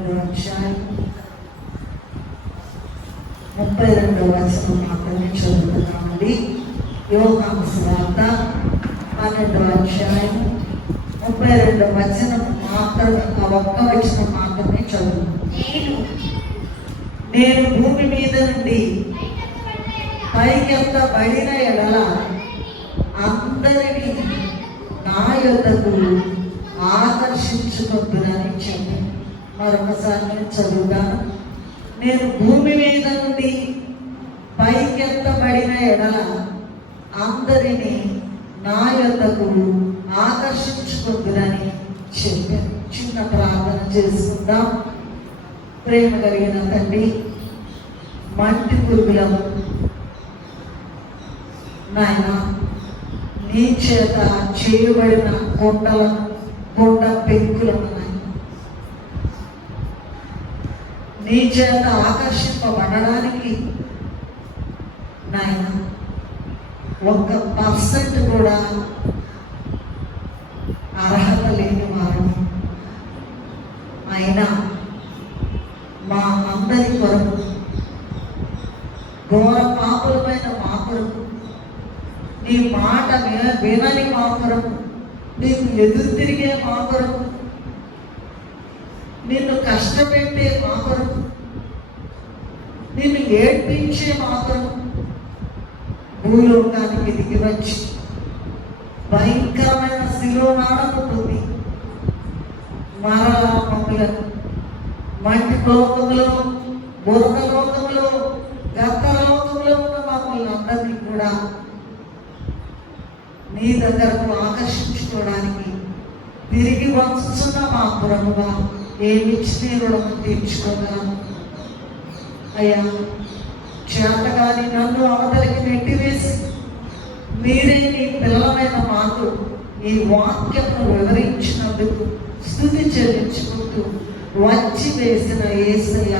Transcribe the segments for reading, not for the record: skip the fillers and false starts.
అధ్యాయం 32వ వచనం మాత్రమే చదువుతున్నామండి. యోహాను సువార్త 12వ అధ్యాయం 32వ వచనం మాత్రమే, ఆ ఒక్క వచనం మాత్రమే చదువుతున్నాను. నేను భూమి మీద నుండి పైకెత్తబడిన ఎడల అందరినీ నా యొద్దకు ఆకర్షించుకొద్దునని చెప్పి మరొకసారి నేను చదువుతాను. నేను భూమి మీద నుండి పైకెత్తబడిన ఎడల అందరినీ నా యొద్దకు ఆకర్షించుకొద్దునని చెప్పాను. చిన్న ప్రార్థన చేసుకుందాం. ప్రేమ కలిగిన తండ్రి, మంటి పురుగులము నాయన, నీ చేత చేయబడిన కొండ పెంకులను నీ చేత ఆకర్షింపబడడానికి నాయన 1% కూడా అర్హత లేని వారు, అయినా మా అందరి కొరకు, ఘోర పాపులమైన మా కొరకు, నీ మాట వినని మా కొరకు, నీకు ఎదురు తిరిగే మా కొరకు, నిన్ను కష్టపెట్టే మా కొరకు, నిన్ను ఏడ్పించే మా కొరకు భూలోకానికి దిగి వచ్చి భయంకరమైన శిలువనాడకు పొంది మరలా మమ్మలను మంటి లోకములో, బురద లోకములో, గత లోకములో ఉన్న మమ్మల్ని అందరినీ కూడా నీ దగ్గరకు ఆకర్షించుకోవడానికి తిరిగి వచ్చుతున్న మా ప్రభువా, ఏమిచ్చి నీ రుణము తీర్చుకోగలను అయ్యా. చేతగాని నన్ను అవతలికి నెట్టివేసి మీరే నీ పిల్లలమైన మాకు ఈ వాక్యము వివరించినందుకు స్తుతి చెల్లించుకుంటూ వచ్చి వేసిన యేసయ్య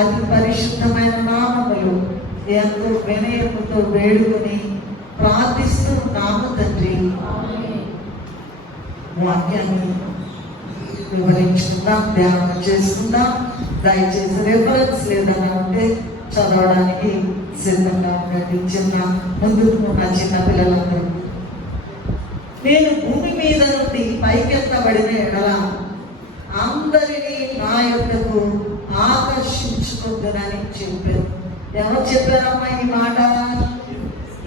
అతి పరిశుద్ధమైన నామములో ఎంతో వినయముతో వేడుకొని ప్రార్థిస్తూ నాము తండ్రి. వాక్యాన్ని వివరించుకుందాం, ధ్యానం చేసుకుందాం. దయచేసి రెఫరెన్స్ లేదని ఉంటే చదవడానికి సిద్ధంగా ఉండండి. ముందుకు ఉన్న చిన్న పిల్లలందరూ, నేను భూమి మీద నుండి పైకెత్తబడిన ఎడల అందరినీ నా యొద్దకు ఆకర్షించుకుంటునని చెప్పారు. ఎవరు చెప్పారమ్మా ఈ మాట?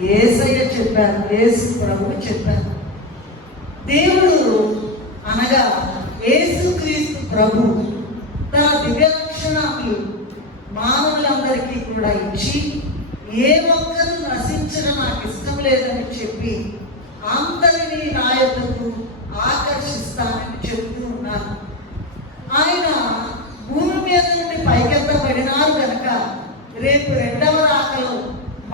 యేసయ్య చెప్పారు, యేసు ప్రభువు చెప్పారు. దేవుడు అనగా యేసుక్రీస్తు ప్రభు తన దివ్య లక్షణాలు మానవులందరికీ కూడా ఇచ్చి, ఏ ఒక్కరు నశించడం నాకు ఇష్టం లేదని చెప్పి అందరినీ నా యొద్దకు ఆకర్షిస్తానని చెప్తూ ఉన్నారు. ఆయన భూమి మీద నుండి పైకెత్తబడినారు కనుక రేపు రెండవ రాకలో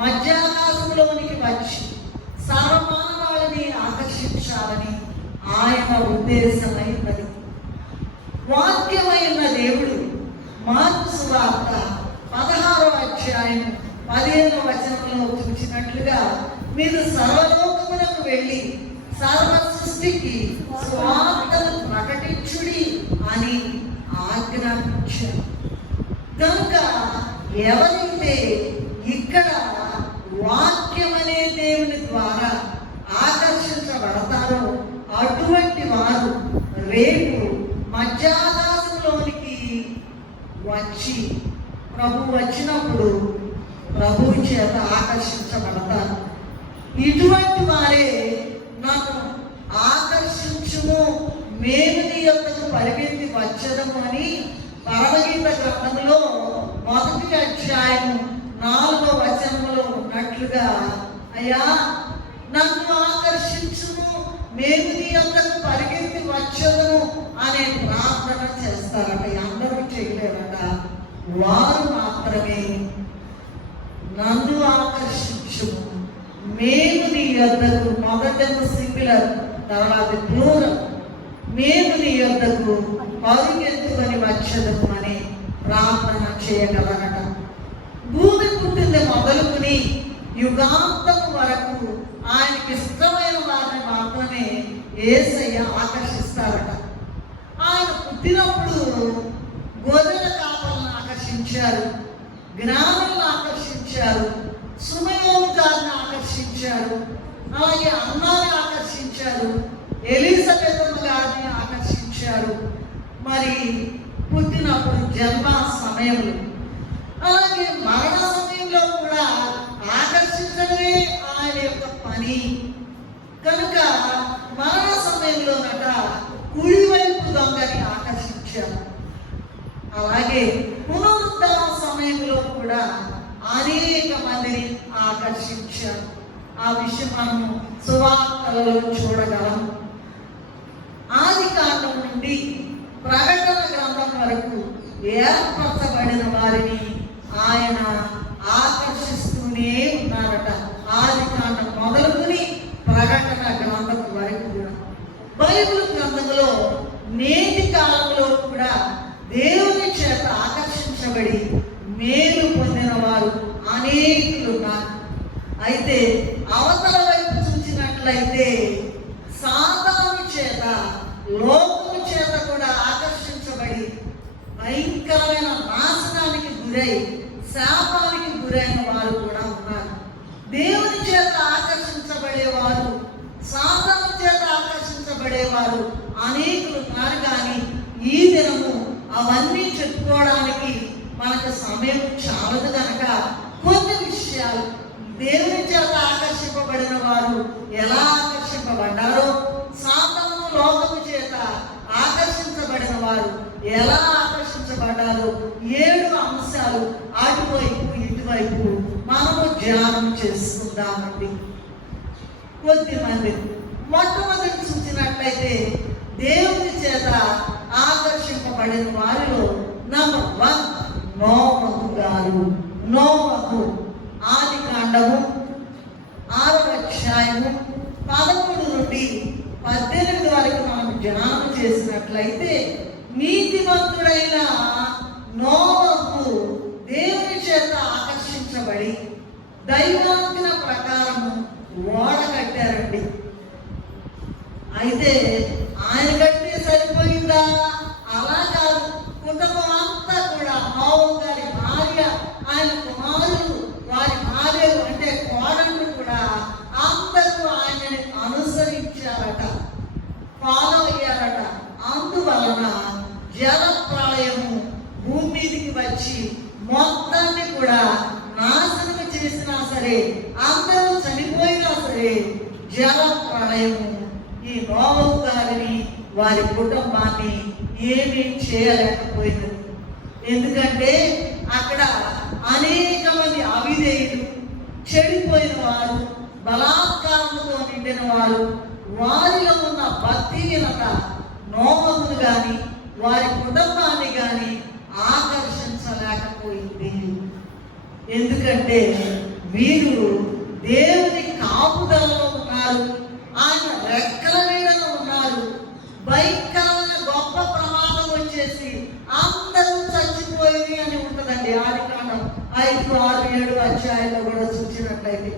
మధ్యాకాశంలోనికి వచ్చి సర్వమానవాళిని ఆకర్షించాలని ఆయన ఉద్దేశమైనది. వాక్యమైన దేవుడు మార్కు సువార్త 16వ అధ్యాయం 15వ వచనంలో చూసినట్లుగా, మీరు సర్వలోకములకు వెళ్ళి సర్వ సృష్టికి స్వార్థను ప్రకటించుడి అని ఆజ్ఞాపించారు. కనుక ఎవరైతే ఇక్కడ వాక్యం అనే దేవుని ద్వారా ఆకర్షించబడతారో అటువంటి వారు రేపు మధ్యాకాశంలోనికి వచ్చి ప్రభు వచ్చినప్పుడు ప్రభువు చేత ఆకర్షించబడతారు. ఇటువంటి వారే నన్ను ఆకర్షించుము, మేము నీ యొక్కకు పరిగెత్తి వచ్చదము అని పరమగీత గ్రంథంలో 1వ అధ్యాయం 4వ వచనంలో ఉన్నట్లుగా, అయ్యా నన్ను ఆకర్షించుము, మేము నీ యొక్కకు పరిగెత్తి వచ్చదము అనే ప్రార్థన చేస్తారట. అందరూ చేయలేరట, వారు మాత్రమే నన్ను ఆకర్షించుము, మేము నీ యొద్దకు, మొదటకు సింగులర్, తర్వాత ప్లూరల్, మేము నీ యొద్దకు పరిగెత్తుకొని వచ్చదము అని ప్రార్థన చేయగలరట. భూమి పుట్టింది మొదలుకుని యుగాంతం వరకు ఆయనకి ఇష్టమైన వారిని మాత్రమే యేసయ్య ఆకర్షిస్తారట. ఆయన పుట్టినప్పుడు ఆకర్షించారు, జ్ఞానులను ఆకర్షించారు, సుమయోను గారిని ఆకర్షించారు, అలాగే అన్నాని ఆకర్షించారు, ఎలిజబెత్ గారిని ఆకర్షించారు. మరి పుట్టినప్పుడు జన్మ సమయంలో, అలాగే మరణ సమయంలో కూడా ఆకర్షించడమే ఆయన యొక్క పని. కనుక మరణ సమయంలోనట కుడివైపు దొంగని ఆకర్షించారు. అలాగే పునరుద్ధరణ సమయంలో కూడా అనేక మందిని ఆకర్షించారు. ఆ విషయం మనము సువార్తలలో చూడగలం. ఆది కాండం నుండి ప్రకటన గ్రంథం వరకు ఏర్పరచబడిన వారిని ఆయన ఆకర్షిస్తూనే ఉన్నారట. ఆది కాండం మొదలుకొని ప్రకటన గ్రంథం వరకు కూడా. బైబిల్ గ్రంథంలో నేటి కాలంలో కూడా దేవుని చేత ఆకర్షించబడి మేలు పొందిన వారు అనేకులు ఉన్నారు. అయితే అవతల వైపు చూసినట్లయితే సాతాను చేత, లోకము చేత కూడా ఆకర్షించబడి భయంకరమైన నాశనానికి గురై, శాపానికి గురైన వారు కూడా ఉన్నారు. దేవుని చేత ఆకర్షించబడేవారు, సాతాను చేత ఆకర్షించబడేవారు అనేకులు ఉన్నారు. కానీ ఈ దినము అవన్నీ చెప్పుకోవడానికి మనకు సమయం చాలదు కనుక కొన్ని విషయాలు, దేవుని చేత ఆకర్షింపబడిన వారు ఎలా ఆకర్షింపబడ్డారో, సాతాను లోకము చేత ఆకర్షించబడిన వారు ఎలా ఆకర్షించబడ్డారో 7 అంశాలు అటువైపు ఇటువైపు మనము ధ్యానం చేసుకుందామండి. కొద్దిమంది మొట్టమొదటి చూసినట్లయితే దేవుని చేత ఆకర్షింపబడిన వారిలో నంబర్ 1 నోవహు గారు. నోవహు ఆది కాండము 6వ అధ్యాయము 13 నుండి 18 వరకు మనం ధ్యానం చేసినట్లయితే నీతిమంతుడైన నోవహు దేవుని చేత ఆకర్షించబడి దైవాజ్ఞ ప్రకారము ఓడ కట్టారండి. అయితే ఆయన కట్టే సరిపోయిందా? అలా కాదు. కుటుంబం అంతా కూడా నోవహు గారి భార్య, ఆయన కుమారులు, వారి భార్యలు అంటే కోడళ్ళు కూడా అందరూ ఆయనని అనుసరించారట, ఫాలో అయ్యారట. అందువలన జల ప్రళయము భూమి మీదకి వచ్చి మొత్తాన్ని కూడా నాశనం చేసినా సరే, అందరూ చనిపోయినా సరే, జల ప్రళయము ఈ నోవహు గారిని, వారి కుటుంబాన్ని ఏమీ చేయలేకపోయినది. ఎందుకంటే అక్కడ అనేక మంది అవిధేయులు, చెడిపోయిన వారు, బలాత్కారంతో నిండిన వారు, వారిలో ఉన్న భక్తిహీనత నోవహును గాని వారి కుటుంబాన్ని గాని ఆకర్షించలేకపోయింది. ఎందుకంటే వీరు దేవుని కాపుదలలో ఉన్నారు, ఆయన రెక్కల నీడలో ఉన్నారు. భయంకరమైన గొప్ప ప్రమాదం వచ్చేసి అందరూ చచ్చిపోయింది అని ఉంటుందండి. ఆది కాండం 5, 6, 7 అధ్యాయంలో కూడా చూసినట్లయితే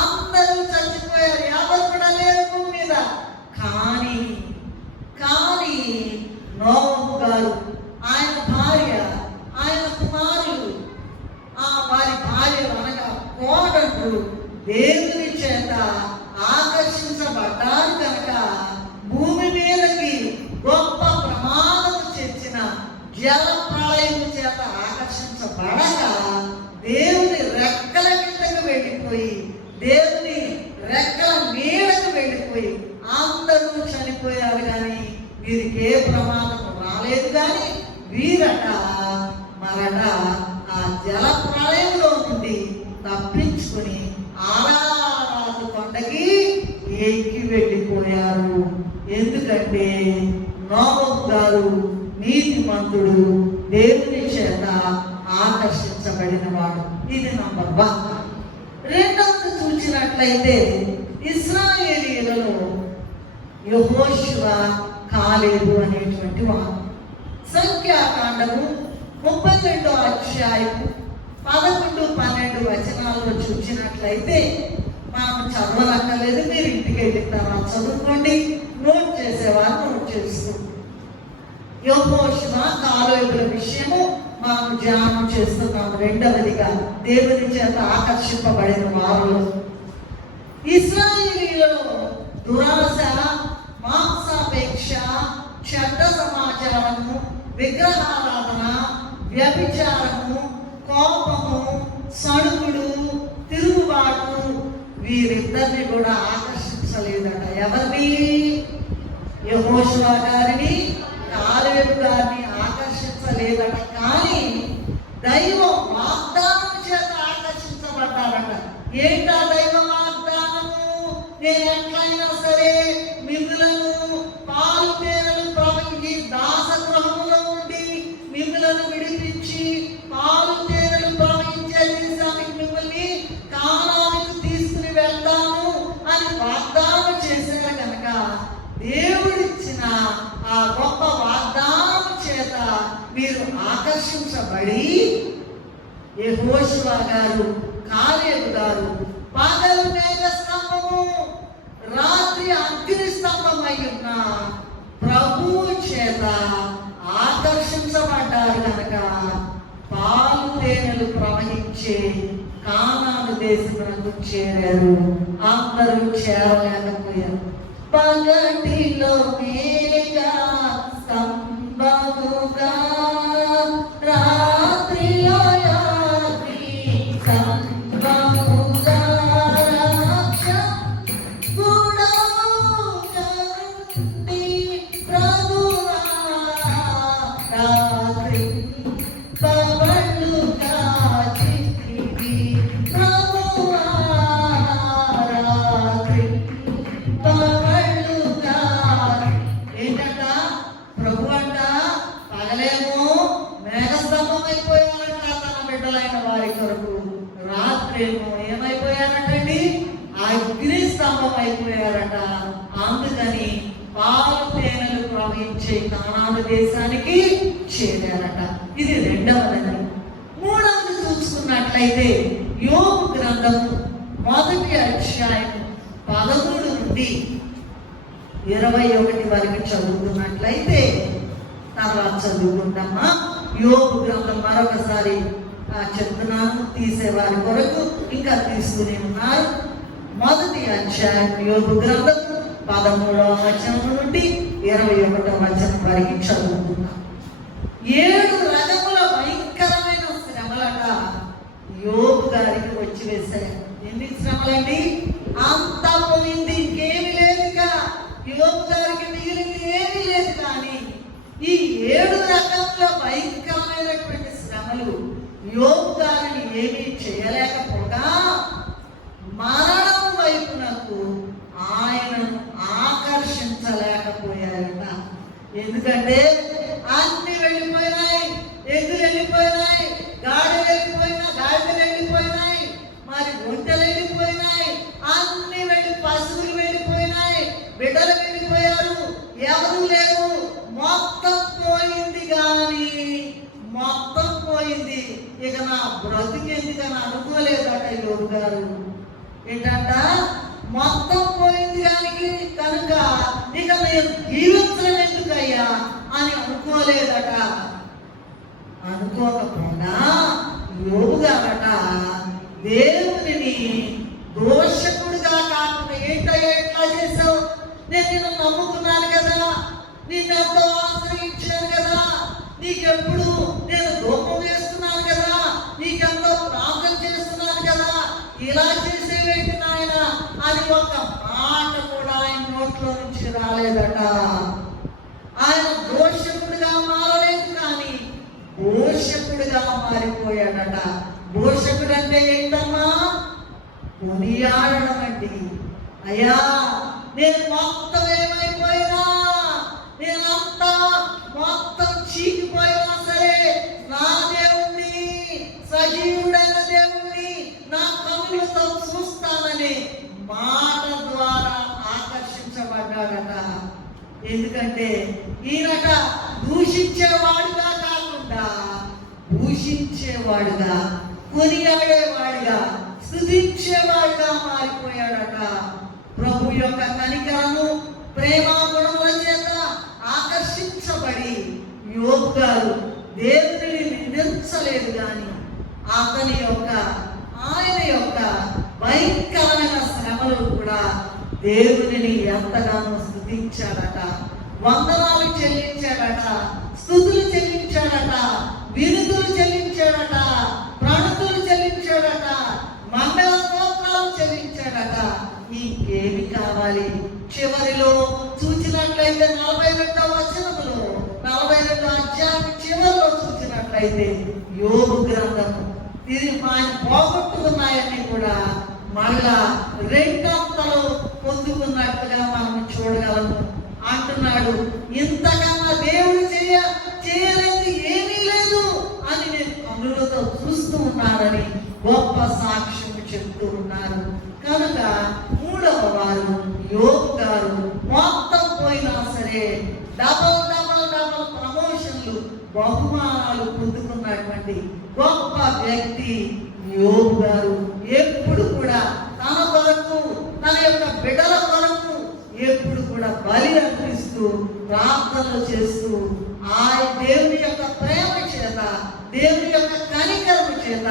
అందరూ చచ్చిపోయారు, ఎవరు కూడా లేరు భూమి మీద. కానీ నోవహు గారు, ఆయన భార్య, ఆయన కుమారులు, వారి భార్యలు అనగా కోడళ్ళు దేవుని చేత ఆకర్షించబడ్డారు కనుక భూమి మీదకి గొప్ప ప్రమాదం తెచ్చిన జల ప్రళయం చేత ఆకర్షించబడగా దేవుని రెక్కల కిందకు వెళ్ళిపోయి, దేవుని రెక్కల నీడకు వెళ్ళిపోయి అందరూ చనిపోయారు. కానీ వీరికి ఏ ప్రమాదం రాలేదు. కానీ వీరట మరట ఆ జల ప్రళయంలో నుండి తప్పించుకుని ఆరాధన కొండకి ఎక్కి వెళ్ళిపోయారు. ఎందుకంటే నోవహు గారు నీతిమంతుడు, దేవుని చేత ఆకర్షించబడిన వాడు. ఇది నంబర్ 1. రెండవది చూసినట్లయితే ఇశ్రాయేలీయులలో యెహోషువ, కాలేబు అనేటువంటి వారు. సంఖ్యాకాండము 32వ అధ్యాయము 11, 12 వచనాల్లో చూసినట్లయితే మనం చదవనక్కర్లేదు, మీరు ఇంటికి వెళ్ళిన తర్వాత చదువుకోండి. నోట్ చేసేవారు నోట్ చేసుకోండి. యెహోషువ, కాలేబుల విషయము మనం ధ్యానం చేస్తున్నాం. రెండవదిగా దేవుని చేత ఆకర్షింపబడిన వారు ఇశ్రాయేలీయులు దురాశ, మాంసాపేక్ష, చెడ్డ సమాచారము, విగ్రహారాధన, వ్యభిచారము, కోపము, సణుగుడు, తిరుగుబాటు వీరిద్దరిని కూడా ఆకర్షించలేదట. ఎవరిని? యెహోషువ గారిని, కాలేబు గారిని ఆకర్షించలేదట. కానీ దైవం వాగ్దానం చేత ఆకర్షించబడ్డారట. ఏంటా దైవ వాగ్దానము? నేను ఎట్లయినా సరే మిమ్మలను పాలు తేనెలు ప్రవహించి దాసగృహములో ఉండి మిమ్మలను విడిపించి పాలు తేనెలు ప్రవహించే దేశానికి మిమ్మల్ని కానానికి తీసుకుని వెళ్తాను అని వాగ్దానం చేశారు కనుక దేవుడిచ్చిన ఆ గొప్ప వాగ్దానం చేత మీరు ఆకర్షించబడి యెహోషువ గారు, కాలేబు గారు పగలు మేఘ స్తంభము, రాత్రి అగ్ని స్తంభమై ఉన్న ప్రభువు చేత ఆకర్షించబడ్డారు కనుక పాలు తేనెలు ప్రవహించే కానాను దేశమునకు చేరారు. అందరూ చేరలేకపోయారు. పగటిలో మేఘ స్తంభముగా, రాత్రిలో అగ్ని స్తంభముగా, గుడముగా ఉండి ప్రభువా రాత్రి పగలుగా చితివి, ప్రభువా రాత్రి పగలుగా. ఏంటంట? ప్రభు అంట పగలేమో మేఘస్తంభం అయిపోయారంట తన బిడ్డలైన వారి కొరకు, రాత్రేమో ఏమైపోయారంటండి? అగ్ని స్తంభం అయిపోయారట. అందుకని పాలు తేనెలు ప్రవహించే కానాను దేశానికి చేరారట. ఇది రెండవది. మూడవది చూసుకున్నట్లయితే యోబు గ్రంథము 1వ అధ్యాయం 13 నుండి 21 వరకు చదువుతున్నట్లయితే, తర్వాత చదువుకుంటామా. యోబు గ్రంథం మరొకసారి చెప్తున్నాను, తీసేవారి కొరకు ఇంకా తీసుకుని ఉన్నారు. 1వ అధ్యాయం యోబు గ్రంథం 13వ వచనం నుండి 21వ వచనం వరకు చదువుకున్నాం. 7 రకముల భయంకరమైన శ్రమలట యోబు గారికి వచ్చి వేశాయి. ఎన్ని శ్రమలండి? అంత పోయింది, ఇంకేమి లేదు. యోబు గారికి మిగిలింది ఏమీ లేదు. కానీ ఈ 7 రకముల భయంకరమైనటువంటి శ్రమలు యోబు గారిని ఏమీ చేయలేకపోగా మరణం వైపునకు ఆయనను ఆకర్షించలేకపోయారట. ఎందుకంటే అన్ని వెళ్ళిపోయినాయి, ఎద్దులు వెళ్ళిపోయినాయి, గాడిదలు వెళ్ళిపోయినాయి, మరి ఒంటెలు వెళ్ళిపోయినాయి, అన్ని పశువులు వెళ్ళిపోయినాయి, బిడ్డలు వెళ్ళిపోయారు, ఎవరు లేరు, మొత్తం పోయింది. కానీ మొత్తం పోయింది, ఇక నా బ్రతికెందుకని అనుకోలేదట యోబు గారు. ఏంటంట? మొత్తం పోయింది కనుక ఇక నేను జీవించడం ఎందుకయ్యా అని అనుకోలేదట. అనుకోకపోగా యోబు గారట దేవుడిని దోషకుడిగా కాకుండా ఏంటయ్యా ఎట్లా చేసావు? నేను నిన్ను నమ్ముకున్నాను కదా, నిన్నెంతో ఆశ్రయించాను కదా, నీకెప్పుడు నేను ధూపం వేస్తున్నాను కదా, నీకెంతో ప్రార్థన చేస్తున్నాను కదా, ఇలా చేసేవేంటి నాయన అని ఒక మాట కూడా ఆయన నోట్లో నుంచి రాలేదట. ఆయన దోషకుడిగా మారలేదు, కానీ దోషకుడిగా మారిపోయాడట. దోషకుడు అంటే ఏంటమ్మా? కొనియాడడం అండి. అయ్యా నేను మొత్తం ఏమైపోయినా, నేనంతా మొత్తం చీకిపోయినా సరే నా దేవుణ్ణి, సజీవుడైన దేవుణ్ణి నా కన్నులతో చూస్తానని మాట ద్వారా ఆకర్షించబడ్డాడట. ఎందుకంటే ఈయనట దూషించేవాడుగా కాకుండా భూషించేవాడుగా, కొనియాడేవాడుగా, స్తుతించేవాడుగా మారిపోయాడట. ప్రభు యొక్క కనికరము, ప్రేమ గుణముల చేత ఆకర్షించబడి యోబు గారు దేవుని వర్ణించలేదు కానీ ఆయన యొక్క భయంకరమైన శ్రమలు కూడా దేవునిని ఎంతగానో స్తుతించాడట, వందనాలు చెల్లించాడట, స్తుతులు చెల్లించాడట, విరుదులు చెల్లించాడట, ప్రణతులు చెల్లించాడట, మంగళ స్తోత్రాలు చెల్లించాడట. ఇంకేమి కావాలి? చివరిలో చూసినట్లయితే 42వ వచనములో 42వ అధ్యాయం చివరిలో చూసినట్లయితే యోబు గ్రంథము ఇది ఆయన పోగొట్టుకున్నాయని కూడా మళ్ళా రెండంతలు పొందుకున్నట్టుగా మనం చూడగలము. అంటున్నాడు, ఇంతకన్నా దేవుడు చేయలేదు ఏమీ లేదు అని నేను కన్నులతో చూస్తూ ఉన్నానని గొప్ప సాక్ష్యం చెప్తూ ఉన్నారు. కనుక 3వ వారు యోబు గారు మొత్తం పోయినా సరే డబల్ ప్రమోషన్లు, బహుమానాలు పొందుకున్నటువంటి గొప్ప వ్యక్తి యోబు గారు. ఎప్పుడు కూడా తన కొరకు, తన యొక్క బిడ్డల కొరకు ఎప్పుడు కూడా బలి అర్పిస్తూ ప్రార్థనలు చేస్తూ దేవుని యొక్క ప్రేమ చేత, దేవుని యొక్క కనికరము చేత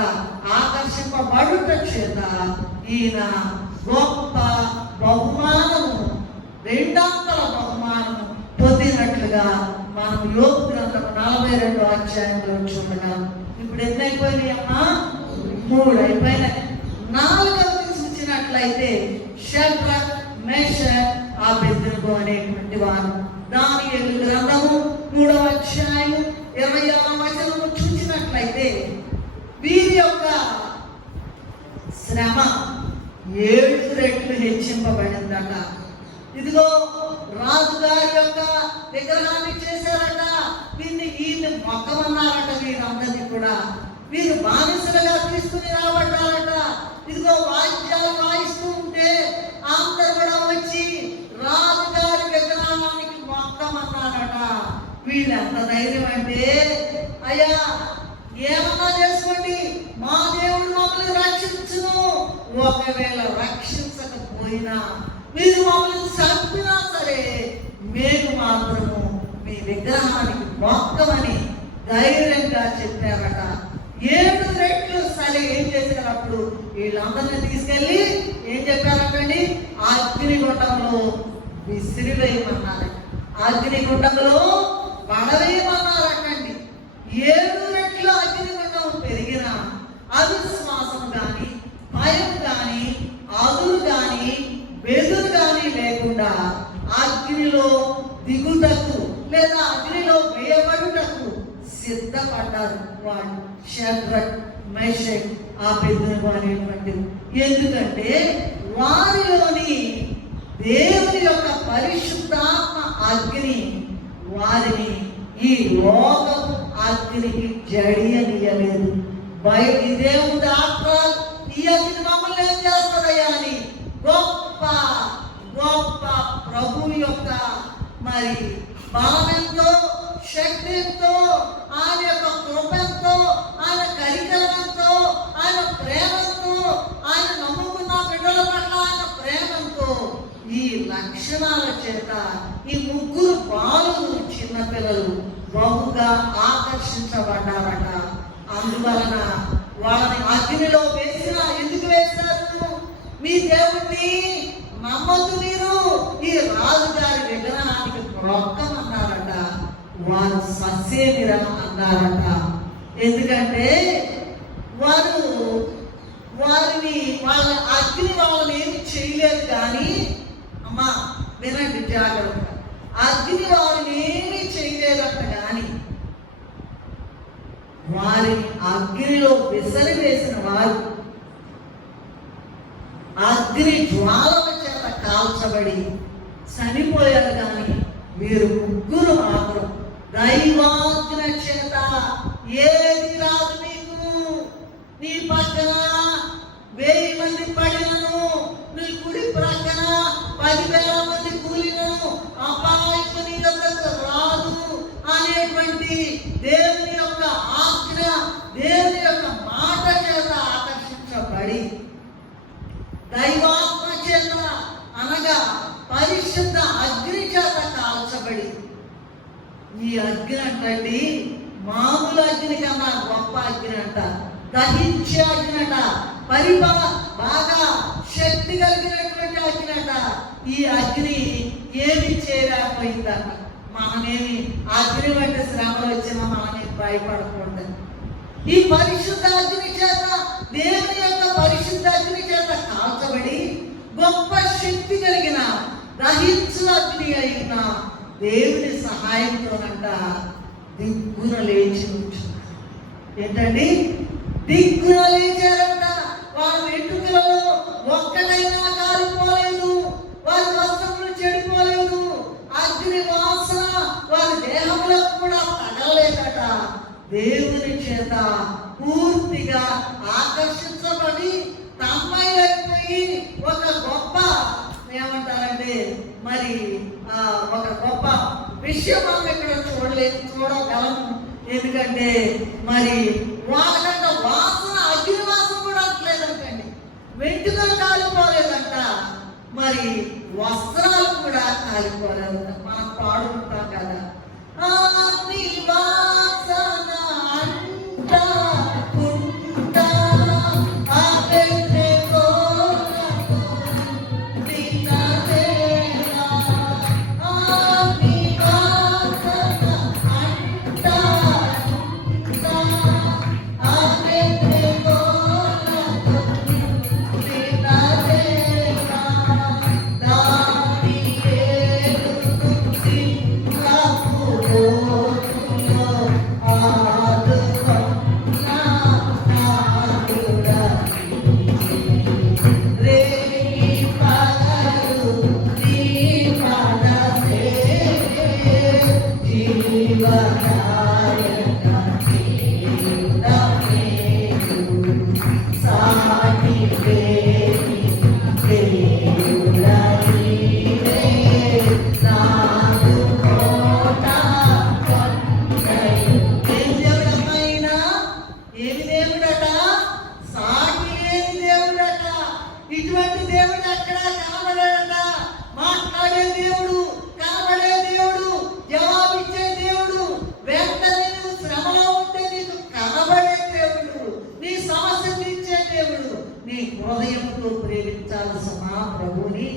ఆకర్షింపబడుట చేత ఈయన గొప్ప బహుమానము, రెండంతల బహుమానము పొందినట్లుగా మనం యోబు గ్రంథం 42వ అధ్యాయంలో చూడగా. ఇప్పుడు ఎన్ని అయిపోయినాయి అమ్మా? 3 అయిపోయినాయి. 4వది చూసినట్లయితే షద్రక్, మేషక్, అబేద్నెగో అనేటువంటి వారు. దానియేలు గ్రంథము 3వ అధ్యాయం 26వ వచనము చూసినట్లయితే వీరి యొక్క శ్రమ 7 రెట్లు హెచ్చింపబడిందట. ఇదిగో రాజుగారి యొక్క విగ్రహాన్ని చేశారట, ఈయన్ని మొక్కమన్నారట. వీరందరినీ కూడా వీరు బానిసలుగా తీసుకుని రాబడ్డారట. ఇదిగో వాయిద్యాలు వాయిస్తూ ఉంటే అందరూ కూడా వచ్చి రాజుగారి విగ్రహానికి మొక్కమన్నారట. వీళ్ళు ఎంత ధైర్యం అంటే, అయ్యా ఏమన్నా చేసుకోండి, మా దేవుడు మమ్మల్ని రక్షించును, ఒకవేళ రక్షించకపోయినా మీరు మమ్మల్ని చంపినా సరే మేము మాత్రము మీ విగ్రహానికి మొక్కమని ధైర్యంగా చెప్పారట. 7 రెట్లు సరే ఏం చేశారు? అప్పుడు వీళ్ళందరినీ తీసుకెళ్ళి ఏం చెప్పారటండి? అగ్నిగుండంలో విసిరివేయమన్నారట. అగ్నిగుండంలో పడవేయమన్నారటండి. 7 రెట్లు అగ్నిగుండం పెరిగిన అవిశ్వాసం కానీ, భయం కానీ, అదురు కానీ, బెదురు కానీ లేకుండా అగ్నిలో దిగుటకు లేదా అగ్నిలో వేయబడుటకు సిద్ధపడ్డారు వాళ్ళు, షద్రక్, మేషక్, అబేద్నెగో అనేటువంటి. ఎందుకంటే వారిలోని దేవుని యొక్క పరిశుద్ధాత్మ అగ్ని వారిని ఈ లోకపు అగ్నికి జడియనీయలేదు. ఈ దేవుడి ఆత్మ ఈ అగ్ని మమ్మల్ని ఏం చేస్తుందయ్యా అని గొప్ప గొప్ప ప్రభు యొక్క మరి బలమెంతో, శక్తితో, ఆయన యొక్క కృపంతో, ఆయన కరికరంతో, ఆయన ప్రేమతో, ఆయన నమ్ముకున్న బిడ్డల పట్ల ఆయన ప్రేమతో, ఈ లక్షణాల చేత ఈ 3 బాలులు, చిన్నపిల్లలు బహుగా ఆకర్షించబడ్డారట. అందువలన వాళ్ళని అగ్నిలో వేసినా, ఎందుకు వేశారు? మీ దేవుణ్ణి నమ్మద్దు మీరు, ఈ రాజుగారి విగ్రహానికి మొక్కమన్నారట. వారు ససేమిరా అన్నారట. ఎందుకంటే వాళ్ళ అగ్ని వాళ్ళని ఏమి చేయలేదు. కానీ అమ్మా వినండి జాగ్రత్త, అగ్ని వారిని ఏమీ చేయలేదట. కానీ వారిని అగ్నిలో విసిరివేసిన వారు అగ్ని జ్వాలల చేత కాల్చబడి చనిపోయారు. కానీ వీరు 3 మాత్రం దైవాగ్ని చేత, ఏది రాదు నీకు, నీ పక్కన 1000 మంది పడినను, నీ కుడి ప్రక్కన 10,000 మంది కూలినను అపాయము నీ దగ్గరకు రాదు అనేటువంటి దేవుని యొక్క ఆజ్ఞ, దేవుని యొక్క మాట చేత ఆకర్షించబడి దైవాత్మ చేత అనగా పరిశుద్ధ అగ్ని చేత కాల్చబడి, ఈ అగ్ని అంటండి మామూలు అగ్ని కన్నా గొప్ప అగ్ని అంట, దహించే అగ్ని అంట, బాగా శక్తి కలిగినటువంటి అగ్ని అంట. ఈ అగ్ని ఏమి చేయలేకపోయిందట. మనమేమి అగ్ని వంటి శ్రమలు వచ్చినా మనమేమి భయపడకూడదు. ఈ పరిశుద్ధ అగ్ని చేత, దేవుని యొక్క పరిశుద్ధ అగ్ని చేత కాల్చబడి గొప్ప శక్తి కలిగిన దహించు అగ్ని అయిన దేవుని సహాయంతోనంట దిగ్గున లేచి ఉంటున్నారు. ఏంటండి? దిగ్గున లేచారంట. వారి వెంట్రుకలలో ఒక్కడైనా కాలిపోలేదు, వారి వస్త్రములు చెడిపోలేదు, అగ్ని వాసన వారి దేహంలో కూడా తగలేదట. దేవుని చేత పూర్తిగా ఆకర్షించబడి తన్మయులైపోయి ఒక గొప్ప ఏమంటారంటే మరి ఒక గొప్ప విషయం మనం ఇక్కడ చూడగలము. ఎందుకంటే మరి వాళ్ళకంట వాసన, అగ్ని వాసన కూడా అంటలేదంటండి, వెంట్రుకలు కాలిపోలేదంట, మరి వస్త్రాలు కూడా కాలిపోలేదంట. మనం పాడుకుంటాం కదా, నీ వాసన అంట ఇటువంటి దేవుడు అక్కడ కనబడేట. మాట్లాడే దేవుడు, కనబడే దేవుడు, జవాబిచ్చే దేవుడు, వెంటనే నువ్వు శ్రమలో ఉంటే నీకు కనబడే దేవుడు, నీ సమస్య తీర్చే దేవుడు. నీ హృదయంతో ప్రేమించాల్సిన ప్రభుని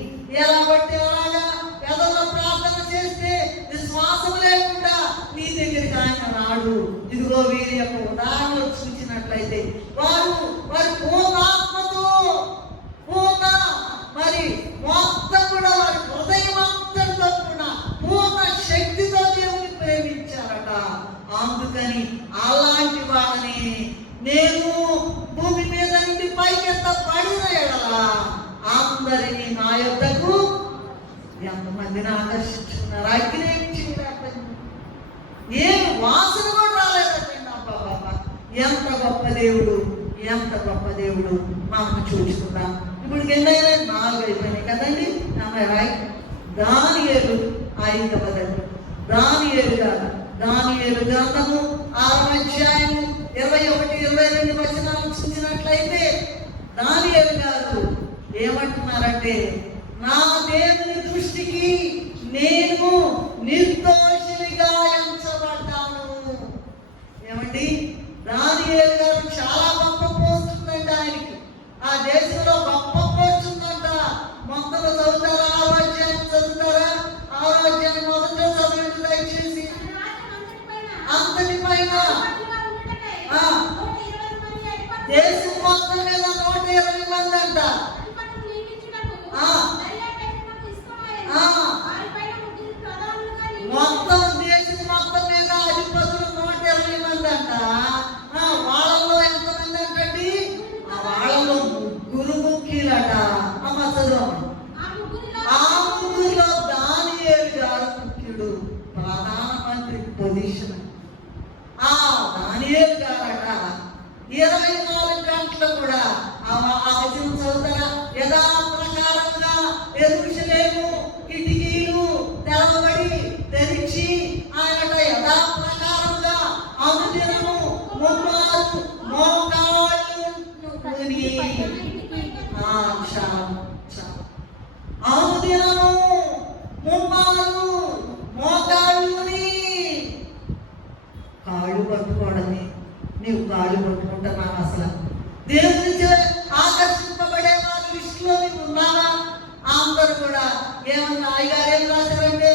ఎలా బట్టి అలాగా పెదవుల ప్రార్థన చేస్తే విశ్వాసం లేకుండా నీ దగ్గరికి ఆయన రాడు. ఇదిగో వీరి యొక్క ఉదాహరణలు చూసినట్లయితే వారి పూర్ణాత్మతో మరి మొత్తం కూడా వారి హృదయం అంతటితో కూడా పూర్ణ శక్తితో దేవుని ప్రేమించారట. అందుకని అలాంటి వాళ్ళని నేను భూమి మీద నుండి పైకెత్త పడిన ఎడల అందరినీ నా యొద్దకు ఎంతమందిని ఆకర్షించుకున్నారు. అగ్ని ఏం వాసన కూడా రాలేదండి. అబ్బా, ఎంత గొప్ప దేవుడు, ఎంత గొప్ప దేవుడు మనం చూసుకుందాం. ఇప్పుడు ఎన్నైనా 4 అయిపోయినాయి కదండి. రైట్. దానియేలు 5వ దానియేలు గ్రంథము 6వ అధ్యాయము 21-22 వచనాలు చూసినట్లయితే దానియేలు గారు ఏమంటున్నారంటే, నా దేవుని దృష్టికి నేను నిర్దోషిగా ఎంచబడ్డాను. ఏమండి? దానియేలు గారు చాలా గొప్ప పోస్ట్ ఉందండి ఆయనకి. ఆ దేశంలో గొప్ప పోస్ట్ ఉందంట. మొత్తం చదువుతారా? 6వ అధ్యాయం చదువుతారా? 6వ అధ్యాయం మొదట చదవండి దయచేసి. అంతటి పైన దేశం మొత్తం మీద 120 మంది అంట. మొత్తం దేశం మొత్తం మీద అధిపతులు 120 మంది అంట. వాళ్ళలో ఎంతమంది అంటండి? వాళ్ళలో 3 ముఖ్యులట. అమ్మ చదువు. ఆ 3లో దానియేలు గారు ముఖ్యుడు, ప్రధానమంత్రి పొజిషన్. ఆ దానియేలు గారట 24 గంటలు కూడా ఆ వచనం చదువుతారా? యథా ప్రకారంగా యెరూషలేము కిటికీలు తెరిచి ఆయనట యథా ప్రకారంగా అనుదినము ముమ్మారు మోకాళ్ళు అనుదినము ముమ్మారు మోకాళ్ళుని కాళ్ళు పట్టుకోవడమే. నీవు కాళ్ళు పట్టుకుంటున్నావు అసలు? దేవుని ఆకర్షింపబడే వారి లిస్టులో నీవు ఉన్నావా? అందరూ కూడా ఏమన్నా అయ్యగారు ఏం రాశారంటే,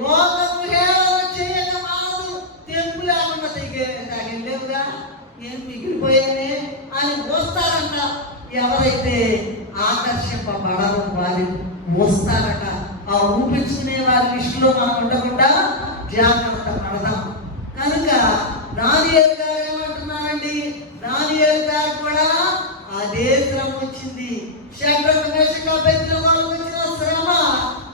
లోకము హేళన చేయక మానదు, తెంపు లేకుండా తగిలేవుగా, ఏం మిగిలిపోయానే అని మోస్తారంట. ఎవరైతే ఆకర్షింపబడరు వారి మోస్తారట. ఆ ఊపించుకునే వారి లిస్టులో మనం ఉండకుండా జాగ్రత్త పడదాం. కనుక దానియేలు గారు ఏమంటున్నారండి? దానియేలు గారు కూడా అదే శ్రమ వచ్చింది. శద్రకు మేషకు అబేద్నెగోలకు వచ్చిన శ్రమ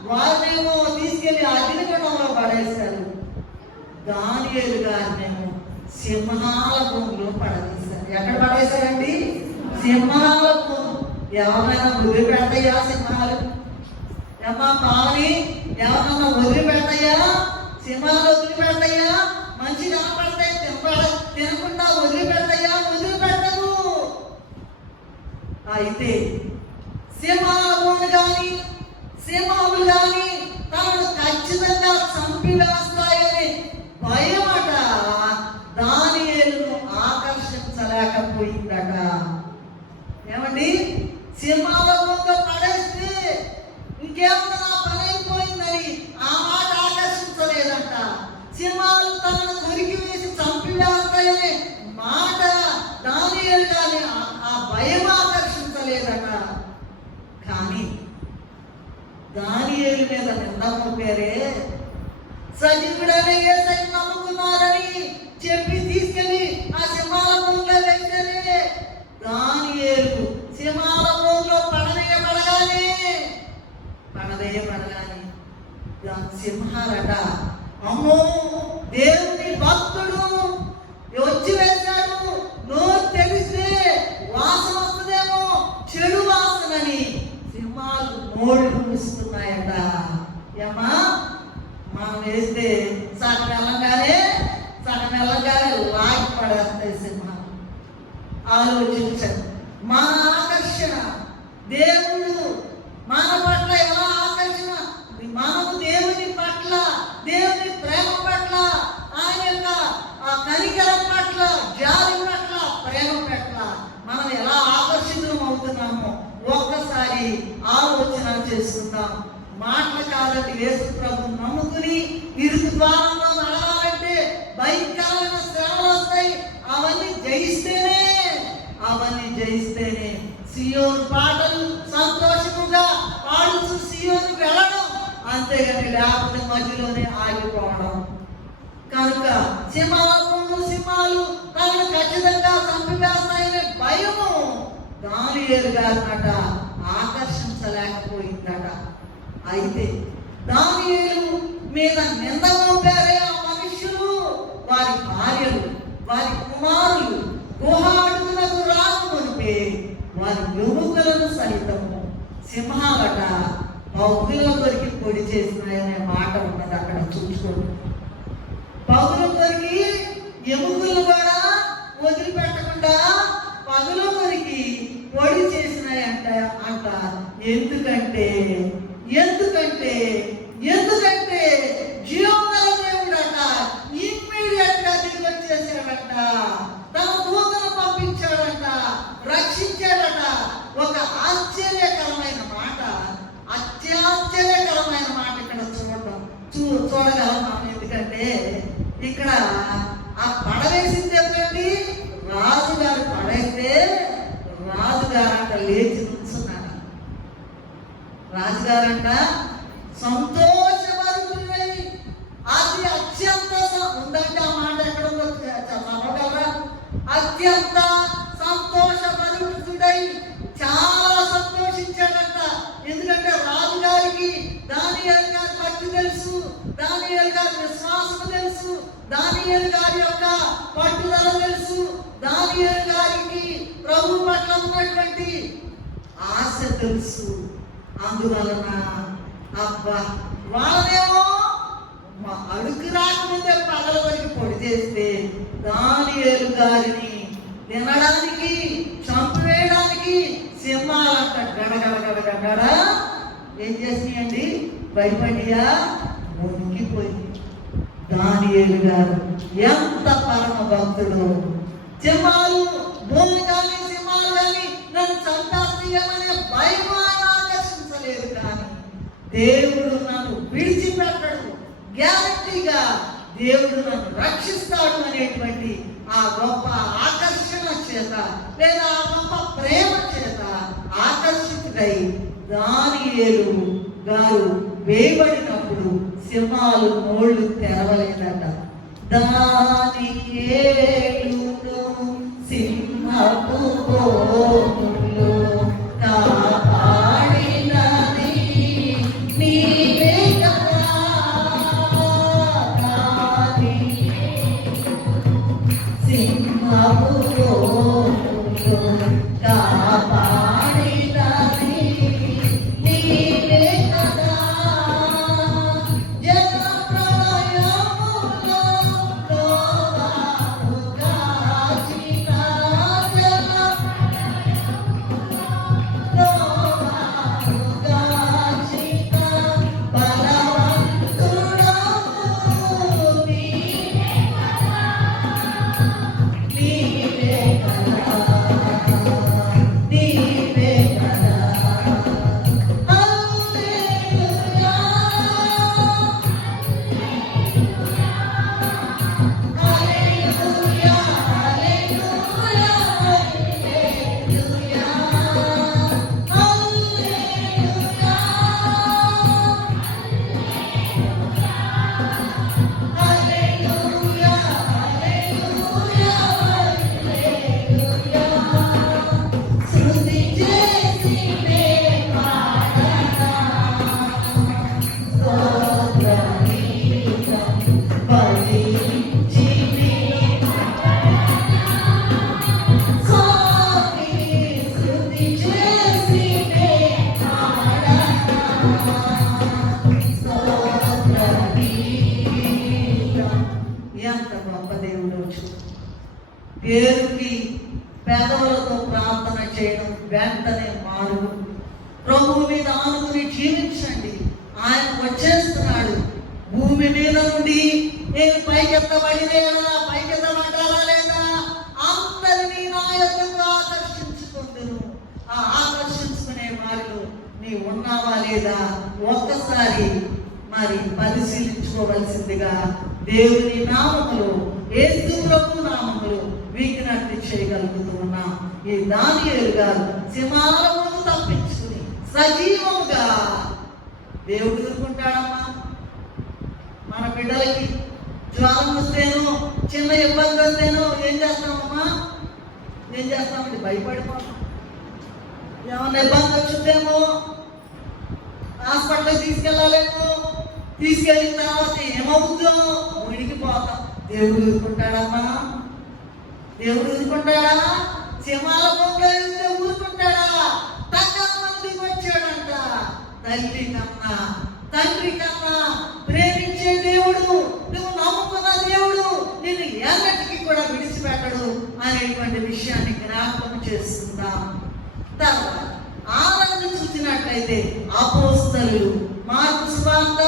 వారినేమో తీసుకెళ్లి అగ్నిగుండంలో పడేశారు. దానియేలు గారినేమో సింహాల భూమిలో పడేశారు. ఎక్కడ పడేశారండి? సింహాల భూమి. ఎవరైనా వదిలిపెడతాయా సింహాలు? ఏమా పాని ఎవరన్నా వదిలిపెడతాయా? సింహాలు వదిలిపెడతాయా? మంచి కనపడతాయి తినకుండా వదిలిపెడతాయా? వదిలిపెట్టదు. అయితే సింహాలు కానీ సింహాలు కానీ తనను ఖచ్చితంగా చంపివేస్తాయని భయమట దానియేలును ఆకర్షించలేకపోయిందట. ఏమండి? సింహాల ముందు పడేస్తే ఇంకేమన్నా నా పని అయిపోయిందని ఆ మాట ఆకర్షించలేదంట. సింహాలు తనను కొరికి వేసి చంపివేస్తాయనే మాట దానియేలు కానీ ఆ భయం ఆకర్షించలేదట. కానీ దానియేలు మీద నింద మోపారే, సజీవుడనే యేసయ్యను నమ్ముకున్నారని చెప్పి తీసుకెళ్ళి ఆ సింహాల భూమిలో వేశారే. దానియేలు సింహాల భూమిలో పడవేయబడగానే సింహాలట, అమ్మో దేవుని భక్తుడు వచ్చి వేశాడు, నోరు తెలిస్తే వాసన వస్తుందేమో, చెడు వాసనని సింహాలు నోళ్ళు మూస్తున్నాయట. ఏమా మనం వేస్తే సగం వెళ్ళగానే లాగి పడేస్తాయి సింహాలు. ఆలోచించండి. మన ఆకర్షణ దేవుడు మన పట్ల ఎలా ఆకర్షణ, మనము దేవుని పట్ల, దేవుని ప్రేమ పట్ల, ఆయన యొక్క ఆ కనికరం పట్ల, జాలి పట్ల, ప్రేమ పట్ల మనం ఎలా ఆకర్షితులం అవుతున్నామో ఒక్కసారి ఆలోచన చేసుకుందాం. మాటలు కాదండి. యేసు ప్రభు నమ్ముకుని ఇరుకు ద్వారంలో నడవాలంటే భయంకరమైన శ్రమలు వస్తాయి. అవన్నీ జయిస్తేనే సియోను పాటలు సంతోషముగా పాడుతూ సియోను వెళ్ళడం, అంతేగాని లేకపోతే మధ్యలోనే ఆగిపోవడం. కనుక సింహాలు తనను ఖచ్చితంగా చంపివేస్తాయనే భయము దానియేలు గారినట ఆకర్షించలేకపోయిందట. అయితే దానియేలు మీద నింద మోపారే ఆ మనుష్యులు, వారి భార్యలు, వారి కుమారులు గుహ అడుగునకు రాకమునిపే వారి ఎముకలను సైతము సింహాలట పౌరుల కొరికి పొడి చేసినాయనే మాట ఉన్నది. అక్కడ చూసుకోండి. పౌరుల కొరికి ఎముకలు కూడా వదిలిపెట్టకుండా పగుల కొరికి పొడి చేసినాయంట అంట. ఎందుకంటే జీవగల దేవుడట ఇమ్మీడియట్ గా దిగి వచ్చేసాడట. తన దూతను పంపించాడట, రక్షించాడట. ఒక ఆశ్చర్యకరమైన మాట ఇక్కడ చూడగలం మనం. ఎందుకంటే ఇక్కడ ఆ పడవేసింది ఎవరండి? రాజుగారు పడైతే రాజుగారంట లేచి నుంచున్నాడు. రాజుగారంట సంతోషభరితుడై, అది అత్యంత ఉందంటే ఆ మాట ఎక్కడ ఉందో చదవగలరా? అత్యంత సంతోషభరితుడై చాలా సంతోషించాడంట. ఎందుకంటే రాజుగారికి దానియేలు గారి భక్తి తెలుసు, దానియేలు గారి విశ్వాసం తెలుసు, దానియేలు గారి యొక్క పట్టుదల తెలుసు, దానియేలు గారికి ప్రభు పట్ల ఉన్నటువంటి ఆశ తెలుసు. అందువలన అబ్బా వాళ్ళేమో అడుగు రాకముందే పగల వరకు పొడి చేస్తే దానియేలు గారిని తినడానికి, చంపివేయడానికి సింహాలంట గడగడ ఏం చేసినాయండి? భయపడియా, మునిగిపోయింది. దానియేలు గారు ఎంత పరమ భక్తుడు. సింహాలు భూమి కానీ సింహాలు కానీ నన్ను చంపేస్తాయమనే భయం ఆయన ఆకర్షించలేదు. కానీ దేవుడు నన్ను విడిచిపెట్టడు, గ్యారంటీగా దేవుడు నన్ను రక్షిస్తాడు అనేటువంటి ఆ గొప్ప ఆకర్షణ చేత లేదా ఆ గొప్ప ప్రేమ చేత ఆకర్షితుడై దానియేలు గారు వేయబడినప్పుడు సింహాలు నోళ్ళు తెరవలేదట. దానియేలును సింహపు గోములో కాపాడినది నీవే కదా. సింహపు గోములో కాపాడినది నీవే కదా. ఎంత గొప్ప దేవుడు! పేరుకి పేదవులతో ప్రార్థన చేయడం వెంటనే మారు. ప్రభు మీద ఆనుకుని జీవించండి. ఆయన వచ్చేస్తున్నాడు. భూమి మీద నుండి నేను పైకెత్తబడినా పైకెత్తబడ్డారా లేదా అందరినీ నా యొక్కకు ఆకర్షించుకుందును. ఆ ఆకర్షించుకునే వారిలో నీ ఉన్నావా లేదా ఒక్కసారి మరి పరిశీలించుకోవలసిందిగా దేవుని నామములో, యేసు ప్రభు నామములో విజ్ఞప్తి చేయగలుగుతూ ఉన్నా. ఈ దానియేలు గారు సింహాలను తప్పించుకుని సజీవముగా దేవుడు ఎదుర్కొంటాడమ్మా. మన బిడ్డలకి జ్వరం వస్తేనో చిన్న ఇబ్బంది వస్తేనో ఏం చేస్తామమ్మా? ఏం చేస్తామండి? భయపడిపోతాం. ఏమన్నా ఇబ్బంది వచ్చిందేమో హాస్పిటల్కి తీసుకెళ్ళాలేమో, తీసుకెళ్ళిన తర్వాత ఏమవుతుందో మునిగిపోతాం. దేవుడు ఊరుకుంటాడమ్మా? దేవుడు ఊరుకుంటాడా? సింహాల బొమ్మలో వెళ్తే ఊరుకుంటాడా? తగ్గ మందికి వచ్చాడంట. తల్లి కన్నా తండ్రి కన్నా ప్రేమించే దేవుడు, నువ్వు నమ్ముకున్న దేవుడు నిన్ను ఎన్నటికీ కూడా విడిచిపెట్టడు అనేటువంటి విషయాన్ని జ్ఞాపకం చేస్తున్నాం. తర్వాత ఆనందం చూసినట్లయితే అపోస్తలులు మార్కు సువార్త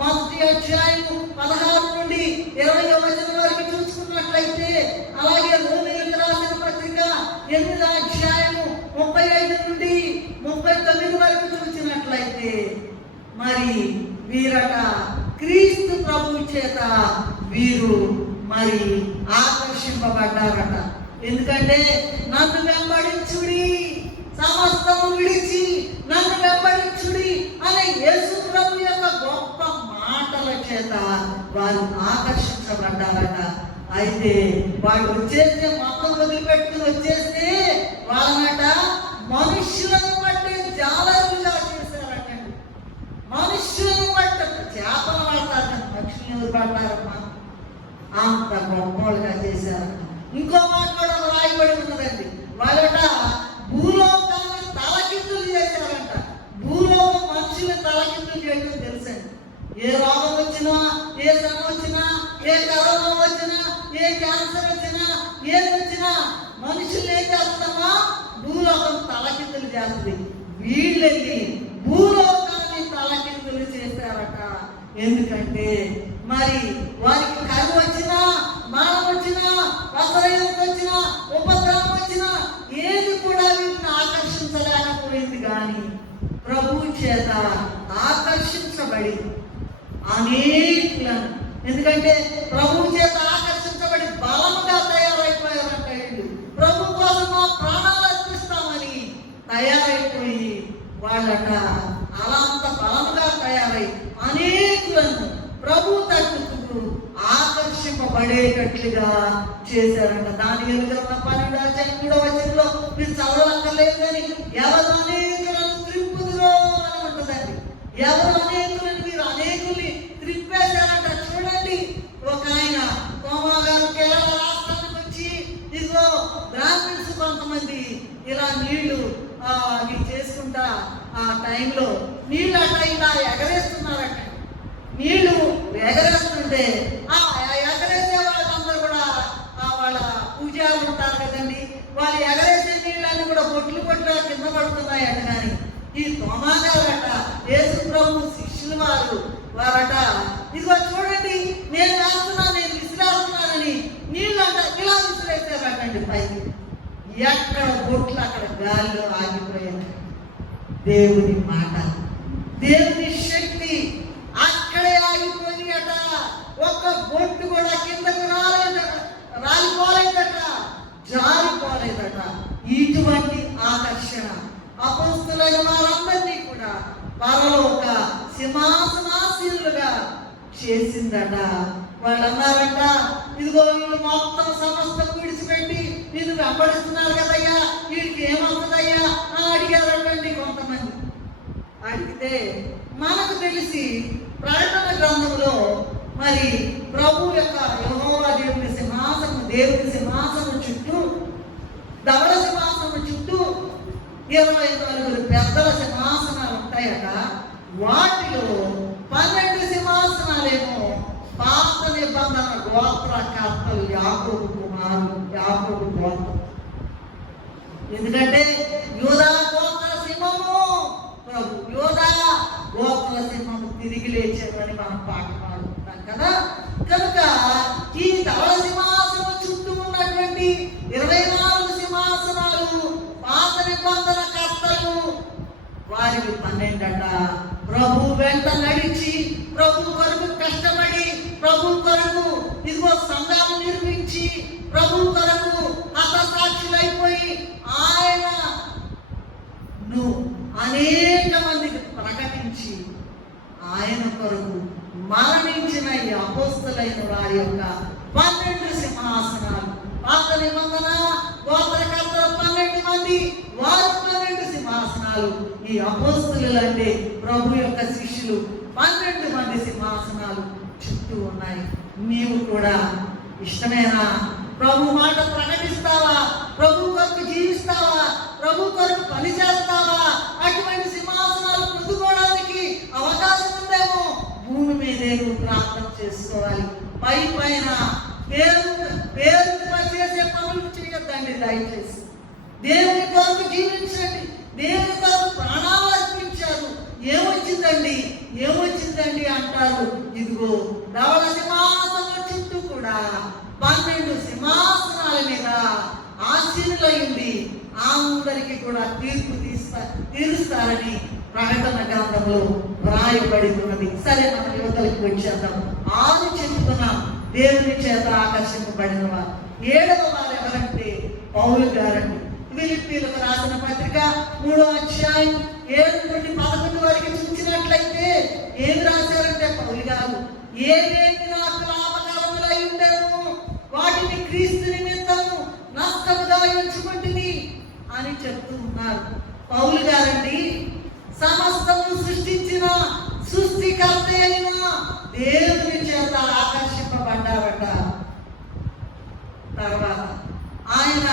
1వ అధ్యాయము 16 నుండి 20వ వచనం వరకు చూసుకున్నట్లయితే, అలాగే రోమీయులకు రాసిన పత్రిక 8వ అధ్యాయము 35 నుండి 39 వరకు చూసినట్లయితే మరి వీరట క్రీస్తు ప్రభు చేత వీరు మరి ఆకర్షింపబడ్డారట. ఎందుకంటే నన్ను వెంబడించుడి, సమస్తము విడిచి నన్ను వెంబడించుడి అనే యేసు ప్రభు యొక్క గొప్ప మాటల చేత వారు ఆకర్షించబడ్డారట. అయితే వాడు వచ్చేస్తే మొత్తం వదిలిపెట్టుకుని వచ్చేస్తే వాళ్ళనట మనుష్యులను బట్టి జాలరులుగా చేశారటండి. మనుష్యులను బట్టి చేపలు పడతారు, పక్షులను ఎవరు పడతారమ్మా? అంత గొప్పలుగా చేశారట. ఇంకో మాట కూడా రాయబడి ఉన్నదండి. వాళ్ళట భూలోకాన్ని తలకిందులు చేశారంట. భూలోకం మనుషులు తలకిందులు చేయడం తెలుసండి. ఏ రోగం వచ్చినా, ఏ శ్రమ వచ్చినా, ఏ కరోనా వచ్చినా, ఏ క్యాన్సర్ వచ్చినా, ఏది వచ్చినా మనుషులు ఏం చేస్తామా? భూలోకం తలకిందులు చేస్తుంది. వీళ్ళకి భూలోకాన్ని తలకిందులు చేశారట. ఎందుకంటే మరి వారికి కరువు వచ్చినా, అనేకులను. ఎందుకంటే ప్రభు చేత ఆకర్షించబడి బలముగా తయారైపోయారంట. వీళ్ళు ప్రభు కోసం మా ప్రాణాలు అర్పిస్తామని తయారైపోయి వాళ్ళట అలా అంత బలముగా తయారై అనేకులను ప్రభు తట్టుకు ఆకర్షింపబడేటట్లుగా చేశారంట. దాని ఎదుగుతున్న 12వ మీరు చదవక్కర్లేదు కానీ ఎవరు అనేకులను త్రిప్పుదురో అని ఉంటుందండి. ఎవరు అనేకులను మీరు అనేకుల్ని త్రిప్పేశారంట. చూడండి, ఒక ఆయన కోమా గారు కేరళ రాష్ట్రానికి వచ్చి ఇదిగో బ్రాహ్మిన్స్ కొంతమంది ఇలా నీళ్లు అవి చేసుకుంటా ఆ టైంలో నీళ్ళు అట్లా ఇలా ఎగరేస్తున్నారట. నీళ్లు ఎగరేస్తుంటే ఆ ఎగరేసే వాళ్ళందరూ కూడా వాళ్ళ పూజారులు ఉంటారు కదండి, వాళ్ళు ఎగరేసే నీళ్ళని కూడా బొట్లు కింద పడుతున్నాయట. కానీ ఈ తోమాగారట యేసు ప్రభు శిష్యులు వారట ఇదిగో చూడండి నేను వేస్తున్నా, నేను విసిరేస్తున్నానని నీళ్ళంట ఇలా విసిరేసారటండి పైకి. ఎక్కడ బొట్లు అక్కడ గాలిలో ఆగిపోయాయి. దేవుని మాట, దేవుని శక్తి అక్కడే ఆగిపోయినట. ఒక్క బొట్టు కూడా కిందకు రాలిపోలేదట, జారిపోలేదట. ఇటువంటి ఆకర్షణ అపొస్తలులైన వారందరినీ కూడా పరలోక సింహాసనాసీనులుగా చేసిందట. వాళ్ళు అన్నారంట, ఇదిగో వీళ్ళు మొత్తం సమస్తం విడిచిపెట్టి నిన్ను వెంబడిస్తున్నారు కదయ్యా, వీడికి ఏమవుతుందయ్యా అని అడిగారంటండి కొంతమంది. అడిగితే మనకు తెలిసి ప్రకటన గ్రంథంలో మరి ప్రభు యొక్క యెహోవా దేవుని సింహాసనం చుట్టూ, ధవళ సింహాసనం చుట్టూ 24 పెద్దల సింహాసనాలు ఉంటాయట. వాటిలో 12 సింహాసనాలేమో పాత నిబంధన గోత్రకర్తలు, యాకోబు కుమారులు, యాకోబు గోత్రం. ఎందుకంటే యూదా గోత్ర సింహము ప్రభు, యూదా గోత్ర సింహము తిరిగి లేచారని మనం పాట పాడుతున్నాం కదా. కనుక ఈ ధవళ సింహాసనం చుట్టూ ఉన్నటువంటి 24 సింహాసనాలు పాత నిబంధన కర్తలు, వారికి 12 అట. ప్రభు వెంట నడిచి, ప్రభు కొరకు కష్టపడి, ప్రభు కొరకు ఇదిగో సంఘాలు నిర్మించి, ప్రభు కొరకు హతసాక్షులైపోయి ఆయన అనేక మందికి ప్రకటించి ఆయన కొరకు మరణించిన ఈ అపోస్తలులైన వారి యొక్క 12 సింహాసనాలు, పాత నిబంధన గోత్రకర్తల 12 మంది, వారి 12 సింహాసనాలు. ఈ అపోస్తలులు అంటే ప్రభు యొక్క శిష్యులు 12 మంది సింహాసనాలు చుట్టూ ఉన్నాయి. నీవు కూడా ఇష్టమేనా? ప్రభు మాట ప్రకటిస్తావా? ప్రభు కొరకు జీవిస్తావా? ప్రభు కొరకు పని చేస్తావా? అటువంటి సింహాసనాలు పొందుకోవడానికి అవకాశం ఉందేమో భూమి మీదే నువ్వు ప్రార్థన చేసుకోవాలి. పైన పేరు చేసే పనులు చేయొద్దండి దయచేసి. దేవుని కొరకు జీవించండి. దేవుని కొరకు ప్రాణాలు అర్పించారు. ఏమొచ్చిందండి అంటారు. ఇదిగో ధవళ సింహాసనం చుట్టూ కూడా 12 సింహాసనాల మీద ఆశీనులయ్యింది అందరికీ కూడా తీర్పు తీరుస్తారని ప్రకటన గ్రంథంలో వ్రాయబడి ఉన్నది. సరే, మన యువతలకు వచ్చేద్దాం. 6 చెప్పుకున్నాం దేవుని చేత ఆకర్షింపబడిన వారు. 7వ వారు ఎవరంటే పౌలు గారండి. ఫిలిప్పీయులకు రాసిన పత్రిక 3వ అధ్యాయం 7 నుండి 11 వరకు చూసినట్లయితే ఏం రాశారంటే పౌలు గారు, ఏవేవి నాకు లాభకరములై ఉండేను వాటిని క్రీస్తు నిమిత్తము నష్టముగా ఎంచుకుంటుంది అని చెప్తూ ఉన్నారు. పౌలు గారండి సమస్తము సృష్టించిన సృష్టికర్త అయిన దేవుని చేత ఆకర్షింపబడ్డారట. తర్వాత ఆయన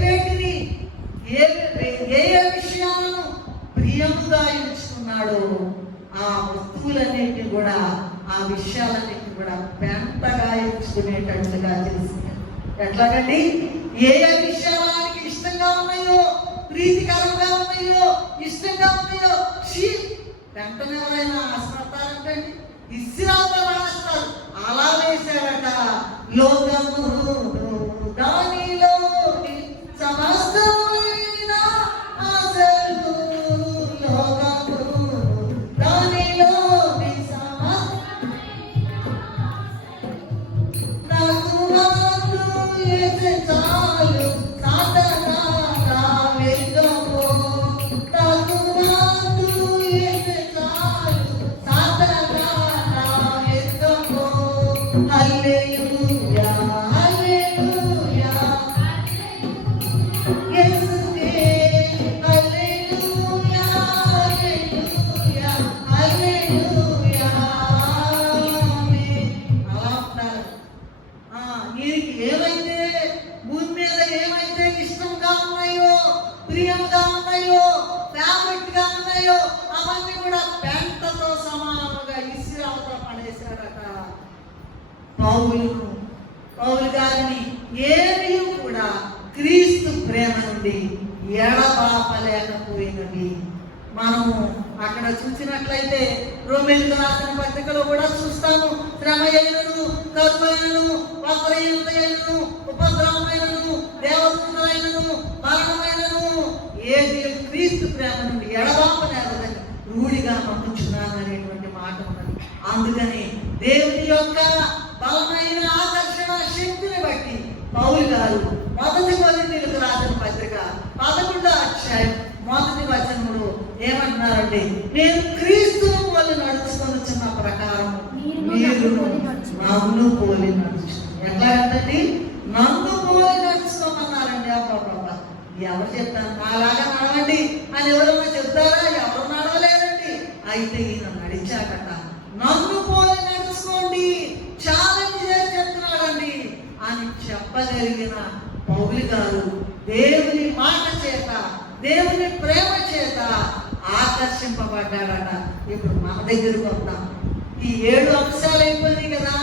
వేటిని ఏ విషయాలను ప్రియముగా ఎంచుకున్నాడో ఆ వస్తువులన్నింటినీ కూడా, ఆ విషయాలన్నింటినీ కూడా పెంటగా ఎంచుకునేటట్లుగా తెలిసింది. ఎట్లాగండి? ఏ విషయాలకి ఇష్టంగా ఉన్నాయో, ప్రీతికరంగా ఉన్నాయో, ఇష్టంగా ఉన్నాయో పెంటను ఎవరైనా ఆశపడతారంటే ఇస్రాతో రాస్తారు. అలా వేశారట. లోకము దానిలో సమస్తమైన ఆశలు, లోకము దానిలో పౌలు గారిని ఏమీ కూడా క్రీస్తు ప్రేమ నుండి ఎడబాపలేకపోయినవి. మనము అక్కడ చూసినట్లయితే రోమేయులకు రాసిన పత్రికలో కూడా చూస్తాము. శ్రమ అయినను, కరువైనను, వస్త్రహీనతయైనను, ఉపద్రవమైనను, దేవదూతలైనను, మరణమైనను ఏది క్రీస్తు ప్రేమ నుండి ఎడబాపలేదని రూఢిగా నమ్ముచున్నాను అనేటువంటి మాట ఉన్నది. అందుకని దేవుని యొక్క బలమైన ఆకర్షణ శక్తిని బట్టి పౌలు గారు 1 కొరింథీయులకు రాసిన పత్రిక 11వ అధ్యాయం 1వ వచనంలో ఏమంటున్నారంటే, నేను క్రీస్తును పోలి నడుచుకొనుచున్న ప్రకారం మీరు నన్ను పోలి నడుచుకోండి. ఎట్లా అంటండి? నన్ను పోలి నడుచుకోమన్నారండి. అబ్బాబ్బా, ఎవరు చెప్తారు నాలాగా నడవండి అని ఎవరన్నా చెప్తారా? ఎవరు నడవలేదండి. అయితే ఈయన నడిచాకట నన్ను పోలి నడుచుకోండి, ఛాలెంజ్ చేసి చెప్తున్నాడండి అని చెప్పగలిగిన పౌలు గారు దేవుని మాట చేత, దేవుని ప్రేమ చేత ఆకర్షింపబడ్డాడట. ఇప్పుడు మన దగ్గరకు వద్దాం. ఈ 7 అంశాలు అయిపోయినాయి కదా.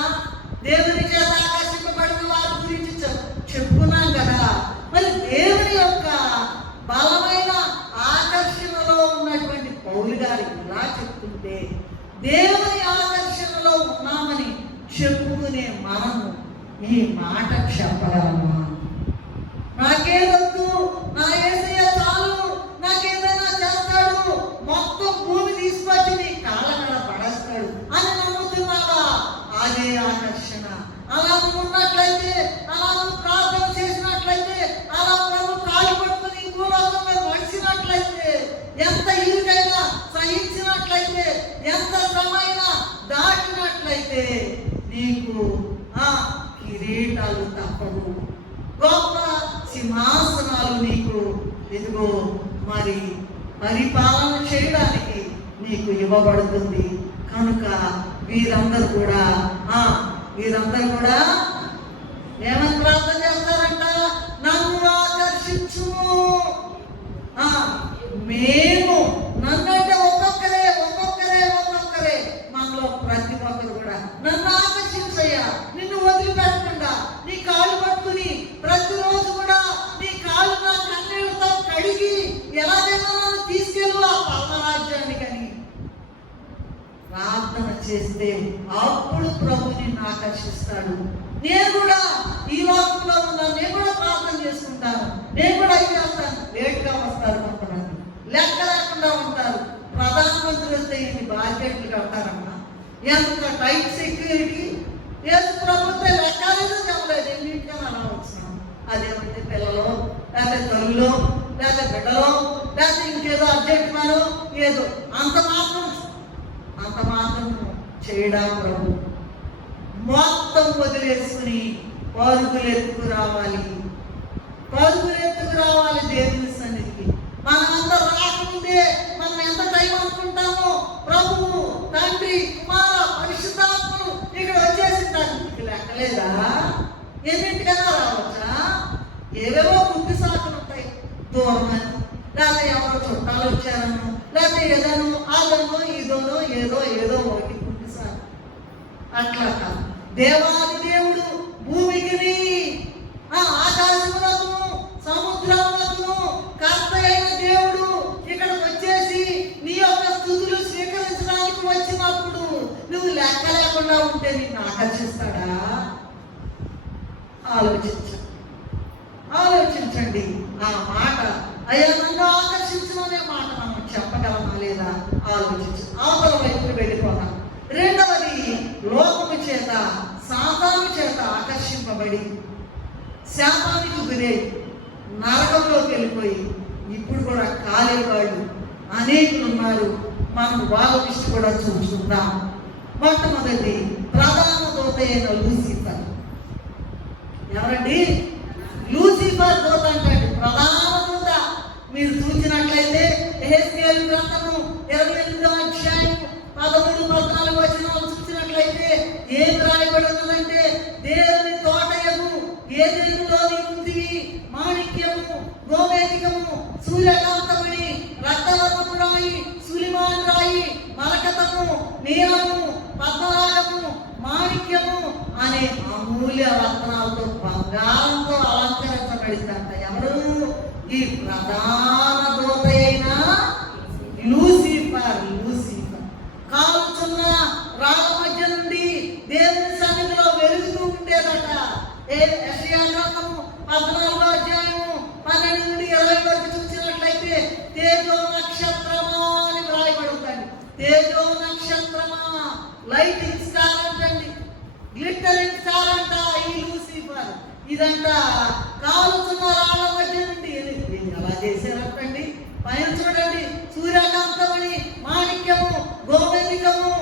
దేవుని చేత ఆకర్షింపబడిన వారి గురించి చెప్పుకున్నాం కదా. మరి దేవుని యొక్క బలమైన ఆకర్షణలో ఉన్నటువంటి పౌలు గారు ఇలా చెప్తుంటే, దేవుని ఆకర్షణలో ఉన్నామని చెప్పుకునే మనము ఈ మాట చెప్పగలమా? నాకేదొద్దు, నా యేసయ్య చాలు, నాకేదైనా చేస్తాడు, మొత్తం భూమి తీసుకొచ్చి నీ కాళ్ళ మీద పడేస్తాడు అని నమ్ముతున్నావా? అదే ఆకర్షణ. అలా నువ్వు ఉన్నట్లయితే, అలా నువ్వు ప్రార్థన చేసినట్లయితే, అలా ప్రభు కాళ్ళు పట్టుకుని భూలోకం మీద నడిచినట్లయితే, ఎంత ఇరుకైనా సహించినట్లయితే, ఎంత శ్రమైనా దాటినట్లయితే నీకు కిరీటాలు తప్పవు, గొప్ప సింహాసనాలు నీకు ఇదిగో మరి పరిపాలన చేయడానికి నీకు ఇవ్వబడుతుంది. కనుక వీరందరూ కూడా ఏమని ప్రార్థన చేస్తారంట? నన్ను ఆకర్షించు. మేము నన్నంటే ఒక్కొక్కరే మనలో ప్రతి ఒక్కరు కూడా నన్ను ఆకర్షించయ్యా, నిన్ను వదిలిపెట్టకుండా నీ కాళ్ళు పట్టుకుని ప్రతిరోజు కూడా నీ కాళ్ళు నా కన్నీళ్లతో కడిగి ఎలాగైనా నన్ను తీసుకెళ్ళు ఆ పరమరాజ్యాన్ని అని ప్రార్థన చేస్తే అప్పుడు ప్రభు నిన్ను ఆకర్షిస్తాడు. నేను కూడా ఈ లోకంలో ఉన్నాను, నేను కూడా ప్రార్థన చేసుకుంటాను, నేను కూడా ఇది చేస్తాను. లేట్గా వస్తారు కొంతమంది, లెక్క లేకుండా ఉంటారు. ప్రధానమంత్రి వస్తే ఇన్ని బాధ్యతలు కడతారమ్మా, ఎంత టైట్ సెక్యూరిటీ. ప్రభుత్వం లెక్కలేదు చెప్పలేదు, ఎన్నింటికైనా అలా వచ్చినాం. అదేమంటే పిల్లలో, లేకపోతే తల్లిలో, లేకపోతే బిడ్డలో, లేకపోతే ఇంకేదో అర్జెంట్ మానో ఏదో అంత మాత్రం చేయడం ప్రభు మొత్తం వదిలేసుకుని పరుగులు ఎత్తుకు రావాలి దేవుని సన్నిధికి. మనందరూ రాకముందే మనం ఎంత టైం అనుకుంటామో, ప్రభువు తండ్రి కుమార పరిశుద్ధాత్మను ఇక్కడ వచ్చేసింటారు. లెక్కలేదా? ఎన్నింటికైనా రావచ్చా? ఏవేవో బుద్ధి సాకులు ఉంటాయి. దూరమని, లేకపోతే ఎవరో చుట్టాలు వచ్చారనో, లేకపోతే ఏదోనో అదనో ఇదోనో ఏదో ఒకటి బుద్ధి సాకు. అట్లా కాదు. దేవాది దేవుడు భూమికి, ఆకాశములకు, సముద్రములకు కర్త అయిన దేవుడు ఇక్కడికి వచ్చేసి నీ యొక్క స్తుతులు స్వీకరించడానికి వచ్చినప్పుడు నువ్వు లెక్క లేకుండా ఉంటే నిన్ను ఆకర్షిస్తాడా? ఆలోచించండి. ఆ మాట, అయ్యా నన్ను ఆకర్షించమనే మాట మనం చెప్పగలమా లేదా? ఆలోచించు. అవతల వైపు వెళ్ళిపోతాం. రెండవది, లోకము చేత, సాతాను చేత ఆకర్షింపబడి శాపానికి గురై నరకంలోకి వెళ్ళిపోయి ఇప్పుడు కూడా కాలేవాళ్ళు అనేకులు ఉన్నారు. మనం వాళ్ళ విషయం కూడా చూసుకుందాం. మొట్టమొదటి ప్రధాన దూత అయిన లూసిఫర్. ఎవరండి? లూసిఫర్ దూత అంటాడు, ప్రధాన దూత. మీరు చూసినట్లయితే యెహెజ్కేలు గ్రంథము 28వ అధ్యాయం 13-14 వచనాలు చూసినట్లయితే ఏం రాయబడి ఉన్నదంటే, దేవుని తోటయము ఏదెనులోని ఉంది మాణిక్యము, గోమేధికము, సూర్యకాంతమణి, రక్తవర్ణపు రాయి, సులిమాన్ రాయి, మరకతము, నీలము, పద్మరాగము, మాణిక్యము అనే అమూల్య రత్నాలతో బంగారంతో అలంకరించబడిందంట. ఎవరు? ఈ ప్రధాన దూత అయిన లూసిఫర్. కాల్చున్న రాళ్ళ మధ్య నుండి దేవుని సన్నిధిలో వెలుగుతూ ఉండేదట. యెషయా గ్రంథము 14వ అధ్యాయము 12 నుండి 20 వరకు చూసినట్లయితే తేజో నక్షత్రమా అని వ్రాయబడుతుంది. తేజో నక్షత్రమా, లైటింగ్ స్టార్ అంటండి, గ్లిటరింగ్ స్టార్ అంట ఈ లూసిఫర్. ఇదంట కాలుతున్న రాళ్ళ మధ్య నుండి ఎలా చేశారంటండి. పైన చూడండి, సూర్యకాంతమణి, మాణిక్యము, గోమేధికము,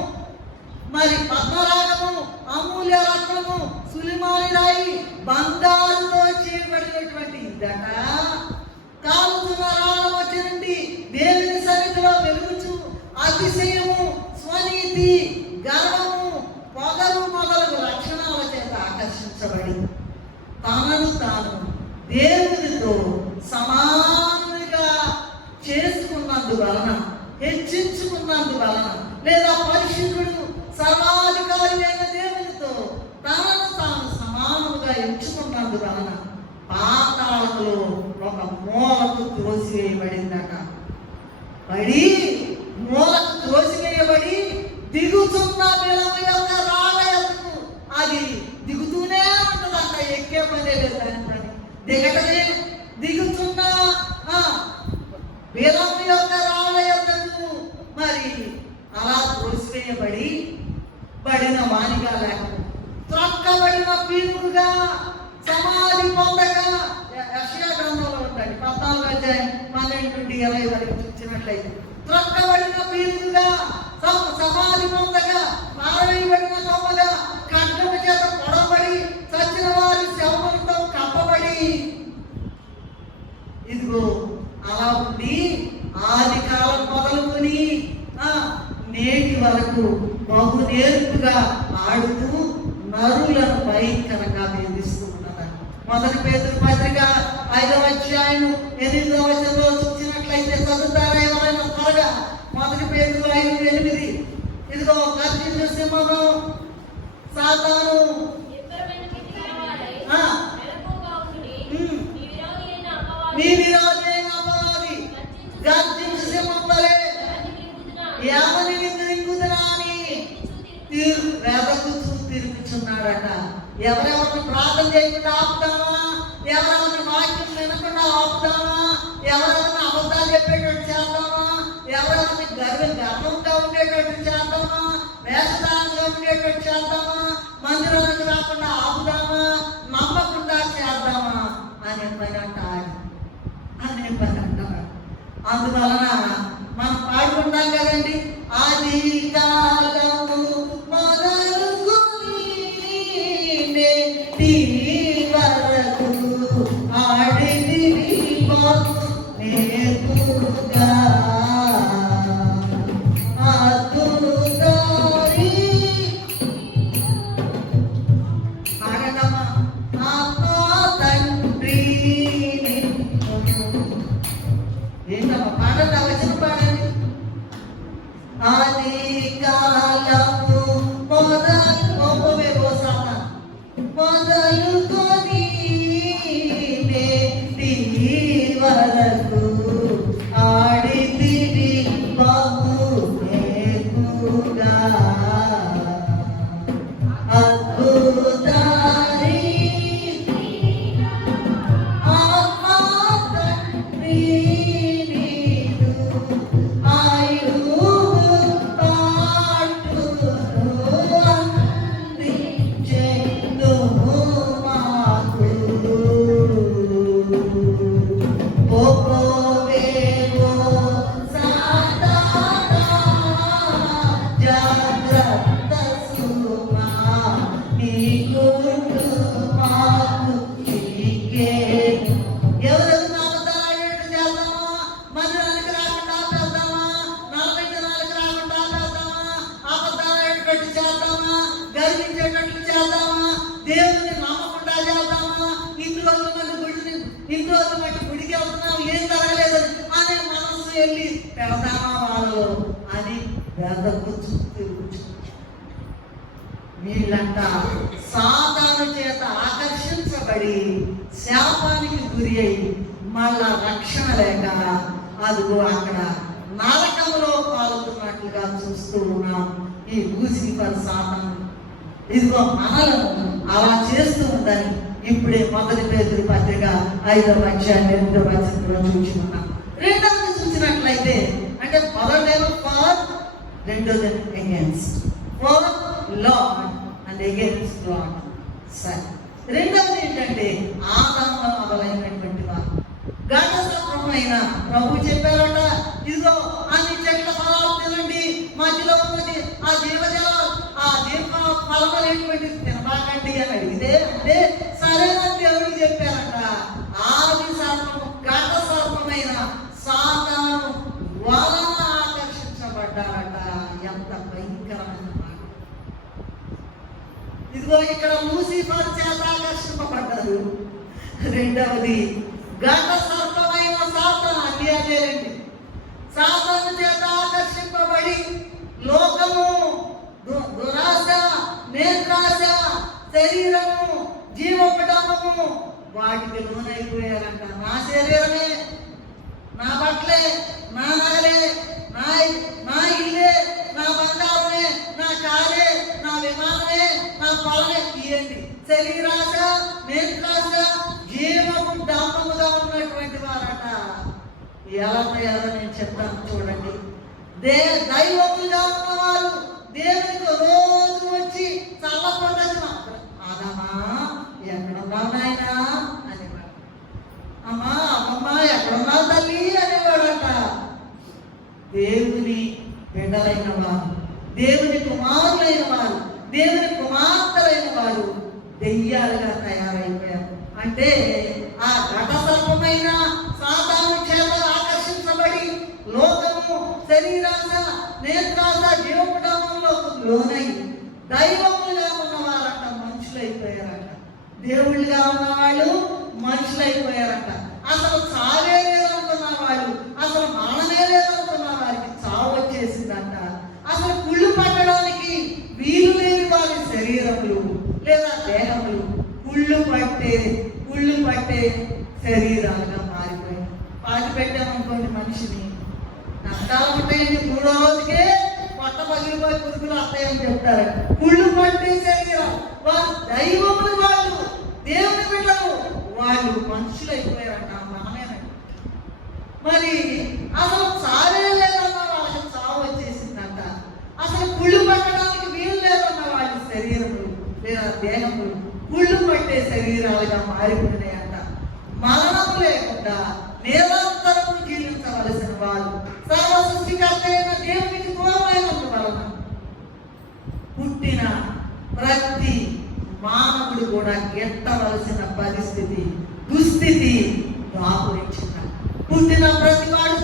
మరి పద్మరాగము, అమూల్య రత్నము, సులిమాని రాయి, బంగారుతో చేయబడినటువంటి ఇదట కాలుతున్న రాళ్ళ మధ్య నుండి దేవుని సన్నిధిలో వెలుగుచు అతిశయము, స్వనీతి, గర్వము, పొగరు మొదలగు లక్షణాల చేత ఆకర్షించబడి తనను తాను దేవునితో సమానంగా చేసుకున్నందువలన, హెచ్చించుకున్నందువలన, లేదా పరిశుద్ధుడు సర్వాధికారి అయిన దేవునితో తనను తాను సమానముగా ఎంచుకున్నందువలన పాతాళంలో ఒక మూలకు త్రోసివేయబడిందట. మూలకు త్రోసివేయబడి దిగుతున్న బిలము యొక్క రాళ్ళ ఎత్తుకు అది దిగుతూనే ఉంటుందంట. ఎక్కే పనే లేదు దాని పని, దిగటమే. దిగుతున్న బిలము యొక్క రాళ్ళ ఎత్తుకు మరి అలా త్రోసివేయబడిన వానిగా లేకపోతే త్రక్కబడిన పీనుగా సమాధి పొందగా యెషయా గ్రంథంలో ఉంటాడు 14వ అధ్యాయం 12 నుండి 20 వరకు చూసినట్లయితే త్రక్కబడిన పీనుగా సమాధి పొందగా, పారవేయబడిన కొమ్మగా, ఖడ్గము చేత పొడబడి చచ్చిన వారి శవములతో కప్పబడి ఇదిగో అలా ఉండి ఆది కాలం మొదలుకొని నేటి వరకు బహు నేర్పుగా ఆడుతూ నరులను భయంకరంగా వేధిస్తూ ఉన్నది. మొదటి పేతురు పత్రిక 5వ అధ్యాయం 8వ వచనంలో చూసినట్లయితే చదువుతారా ఎవరైనా త్వరగా? మొదటి పేతురు 5:8. ఇదిగో గర్జించు సింహము సాతాను నీ విరోధి అయిన అపవాది గర్జించు సింహం వలె ఎవరిని విందుదింగుదునా అని వెదకుతూ తిరుగుచున్నాడట. ఎవరెవరిని ప్రార్థన చేయకుండా ఆపుతామా, ఎవరెవరిని వాక్యం వినకుండా ఆపుతామా, ఎవరెవరిని అబద్ధాలు చెప్పేటట్టు చేద్దామా, ఎవరెవరిని గర్వంగా ఉండేటట్టు చేద్దామా, వేషధారంగా ఉండేటట్టు చేద్దామా, మందిరానికి రాకుండా ఆపుదామా, నమ్మకుండా చేద్దామా అనే పని అంటారు. అందువలన మనం పాడుకుంటాం కదండి, ఆది కాలము మొదలుకొని నేటి వరకు ఆడిది నేర్పుగా ఆడమ్మా ఆత్మా తండ్రి ఏంటమ్మా పాడండి, అవసరం పాడండి. ఆది కాలము మొదలుకొని నేటి వరకు ఆడితివి బహు నేర్పుగా అద్భుతారి ఆత్మా తండ్రి గుడికి వెళ్తున్నాం ఏం జరగలేదు అనే మనసు వెళ్ళి పెడతామా వాళ్ళు. అది వేదకు తిరుగుచు వీళ్ళంట సాతాను చేత ఆకర్షించబడి శాపానికి గురి అయి మళ్ళా రక్షణ లేక అదిగో అక్కడ నరకంలో పాల్గొన్నట్లుగా చూస్తూ ఉన్నాం. ఈ లూసిఫర్ సాతాను ఇదిగో మనలను అలా చేస్తూ ఉందని ఇప్పుడే 1 పేతురు పత్రిక 5వ అధ్యాయం 8వ వచనంలో చూస్తున్నాం. రెండవది చూసినట్లయితే అంటే మొదటేమో ఫర్, రెండోది against. For lord and against lord. సరే, రెండవది ఏంటంటే ఆదాము మొదలైనటువంటి వారు ఘటసత్వమైన ప్రభు చెప్పారట, ఇదిగో అన్ని చెట్ల ఫలాలు తినండి, మధ్యలో ఉన్నది ఆ జీవజలాలు ఆ జీవ ఫలమైనటువంటి తినబాకండి అని అడిగితే అంటే సరేనని దేవుడికి చెప్పారట. ఆది సర్పము ఘట సర్పమైన సాతాను వలన ఆకర్షించబడ్డారట. ఎంత భయంకరమైన మాట! ఇదిగో ఇక్కడ లూసిఫర్ చేత ఆకర్షింపబడ్డారు. రెండవది ఘట సర్పమైన సాతాను, అన్ని అదేనండి. సాతాను చేత ఆకర్షింపబడి లోకము, దురాశ, నేత్రాశ, శరీరము, జీవపటము వాటికి లోనైపోయారంట. నా శరీరమే, నా బట్టలే, నా నగలే, నా ఇల్లే, నా బంగారమే, నా కాలే, నా విమానమే, నా పొలమే ఇయ్యండి. శరీరాశ, నేత్రాశ, జీవము డామముగా ఉన్నటువంటి వారట. ఎలా తయారో నేను చెప్తాను చూడండి. దైవములుగా ఉన్నవారు దేవునికి రోజు వచ్చి చల్లపడ్డది. ఆదమా ఎక్కడున్నావు నాయనా అనేవాడు. అమ్మా అమ్మమ్మ ఎక్కడున్నావు తల్లి అనేవాడట. దేవుని బిడ్డలైన వారు, దేవుని కుమారులైన వారు, దేవుని కుమార్తెలైన వారు దెయ్యాలుగా తయారైపోయారు. అంటే ఆ ఘట సర్పమైన సాతాను చేత ఆకర్షించబడి లోకము, శరీరాశ, నేత్రాశ, జీవపటంలో లోనై దైవములుగా ఉన్నవారంట మనుషులైపోయారంట. దేవుళ్ళుగా ఉన్నవాళ్ళు మనుషులైపోయారంట. అసలు చావే లేదనుకున్న వాళ్ళు, అసలు మరణమే లేదనుకున్న వారికి చావు వచ్చేసిందంట. అసలు కుళ్ళు పట్టడానికి వీలు లేని వారి శరీరములు లేదా దేహములు కుళ్ళు పట్టే శరీరాలుగా మారిపోయాయి. పాతి పెట్టామనుకోండి మనిషిని, నష్టాలు ఉంటాయండి. 3వ రోజుకే పొట్ట పగిలిపోయి పురుగులు వస్తాయని చెప్తారు. కుళ్ళు పట్టే శరీరం. వారు దైవములు, వాళ్ళు దేవుని బిడ్డలు, వాళ్ళు మనుషులు అయిపోయారంట. మనమేనండి. మరి అసలు చావే లేదన్న వాళ్ళకి చావు వచ్చేసిందంట. అసలు కుళ్ళు పట్టడానికి వీలు లేదన్న వాళ్ళ శరీరములు లేదా దేహములు కుళ్ళు పట్టే శరీరాలుగా మారిపోయినాయంట. మరణము లేకుండా నిరంతరము జీవించవలసిన వారు సర్వ సృష్టికర్త అయిన దేవునికి దూరమైనందువలన పుట్టిన ప్రతి మానవుడు కూడా ఎత్తవలసిన పరిస్థితి, దుస్థితి దాపురించింది. పుట్టిన ప్రతి వాడు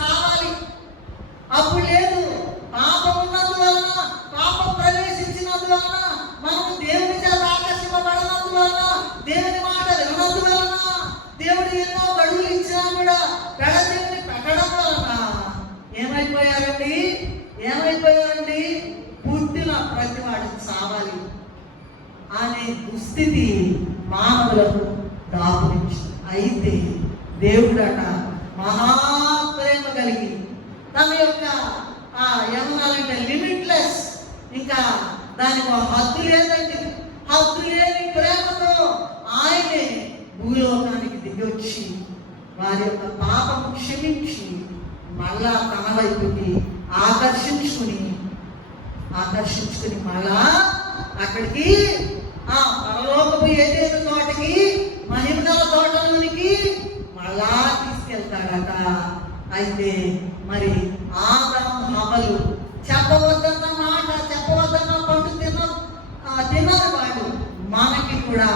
చావాలి. అప్పుడు లేదు. పాపం ఉన్నందువలన, పాపం ప్రవేశించినందువలన, మనము దేవుని చేత ఆకర్షింపబడినందువలన, దేవుని మాట విన్నందువలన, దేవుడు ఎన్నో గడువులు ఇచ్చినా కూడా పెడదేవిని పెట్టడం వలన ఏమైపోయారండి? పుట్టిన ప్రతి వాడు చావాలి అనే దుస్థితి మానవులకు దాపురించింది. అయితే దేవుడట మహాప్రేమ కలిగి తన యొక్క ఏమన్నారంటే లిమిట్లెస్, ఇంకా దానికి హద్దు లేదండి, హద్దు లేని ప్రేమతో ఆయనే భూలోకానికి దిగొచ్చి వారి యొక్క పాపము క్షమించి మళ్ళా తన వైపుకి ఆకర్షించుకుని మళ్ళా అక్కడికి పరలోకపు ఏదేను తోటకి, మహిమగల తోటలోనికి మళ్ళా తీసుకెళ్తాడట. అయితే మరి ఆదాము హవ్వలు చెప్పవద్దన్న మాట, చెప్పవద్దన్న పండు తిన్నారు వాళ్ళు. మనకి కూడా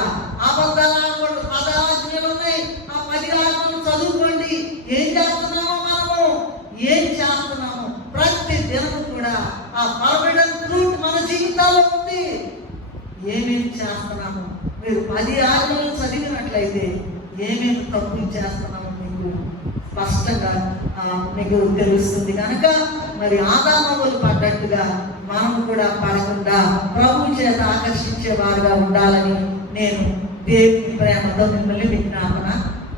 అబద్ధాలు 10 ఆజ్ఞలు ఉన్నాయి. ఆ 10 ఆజ్ఞలు చదువుకోండి. ఏం చేస్తున్నామో మనము, ఏం చేస్తున్నాము ప్రతి దినము కూడా ఆ ఫార్బిడెన్ ఫ్రూట్ మన జీవితాల్లో ఉంది. ఏమేమి చేస్తున్నాము? మీరు 10 ఆజ్ఞలు చదివినట్లయితే ఏమేమి తప్పులు చేస్తున్నామో మీకు స్పష్టంగా మీకు తెలుస్తుంది కనుక మరి ఆదామవులు పడ్డట్టుగా మనం కూడా పడకుండా ప్రభు చేత ఆకర్షించేవారుగా ఉండాలని నేను దేవుని ప్రేమతో మిమ్మల్ని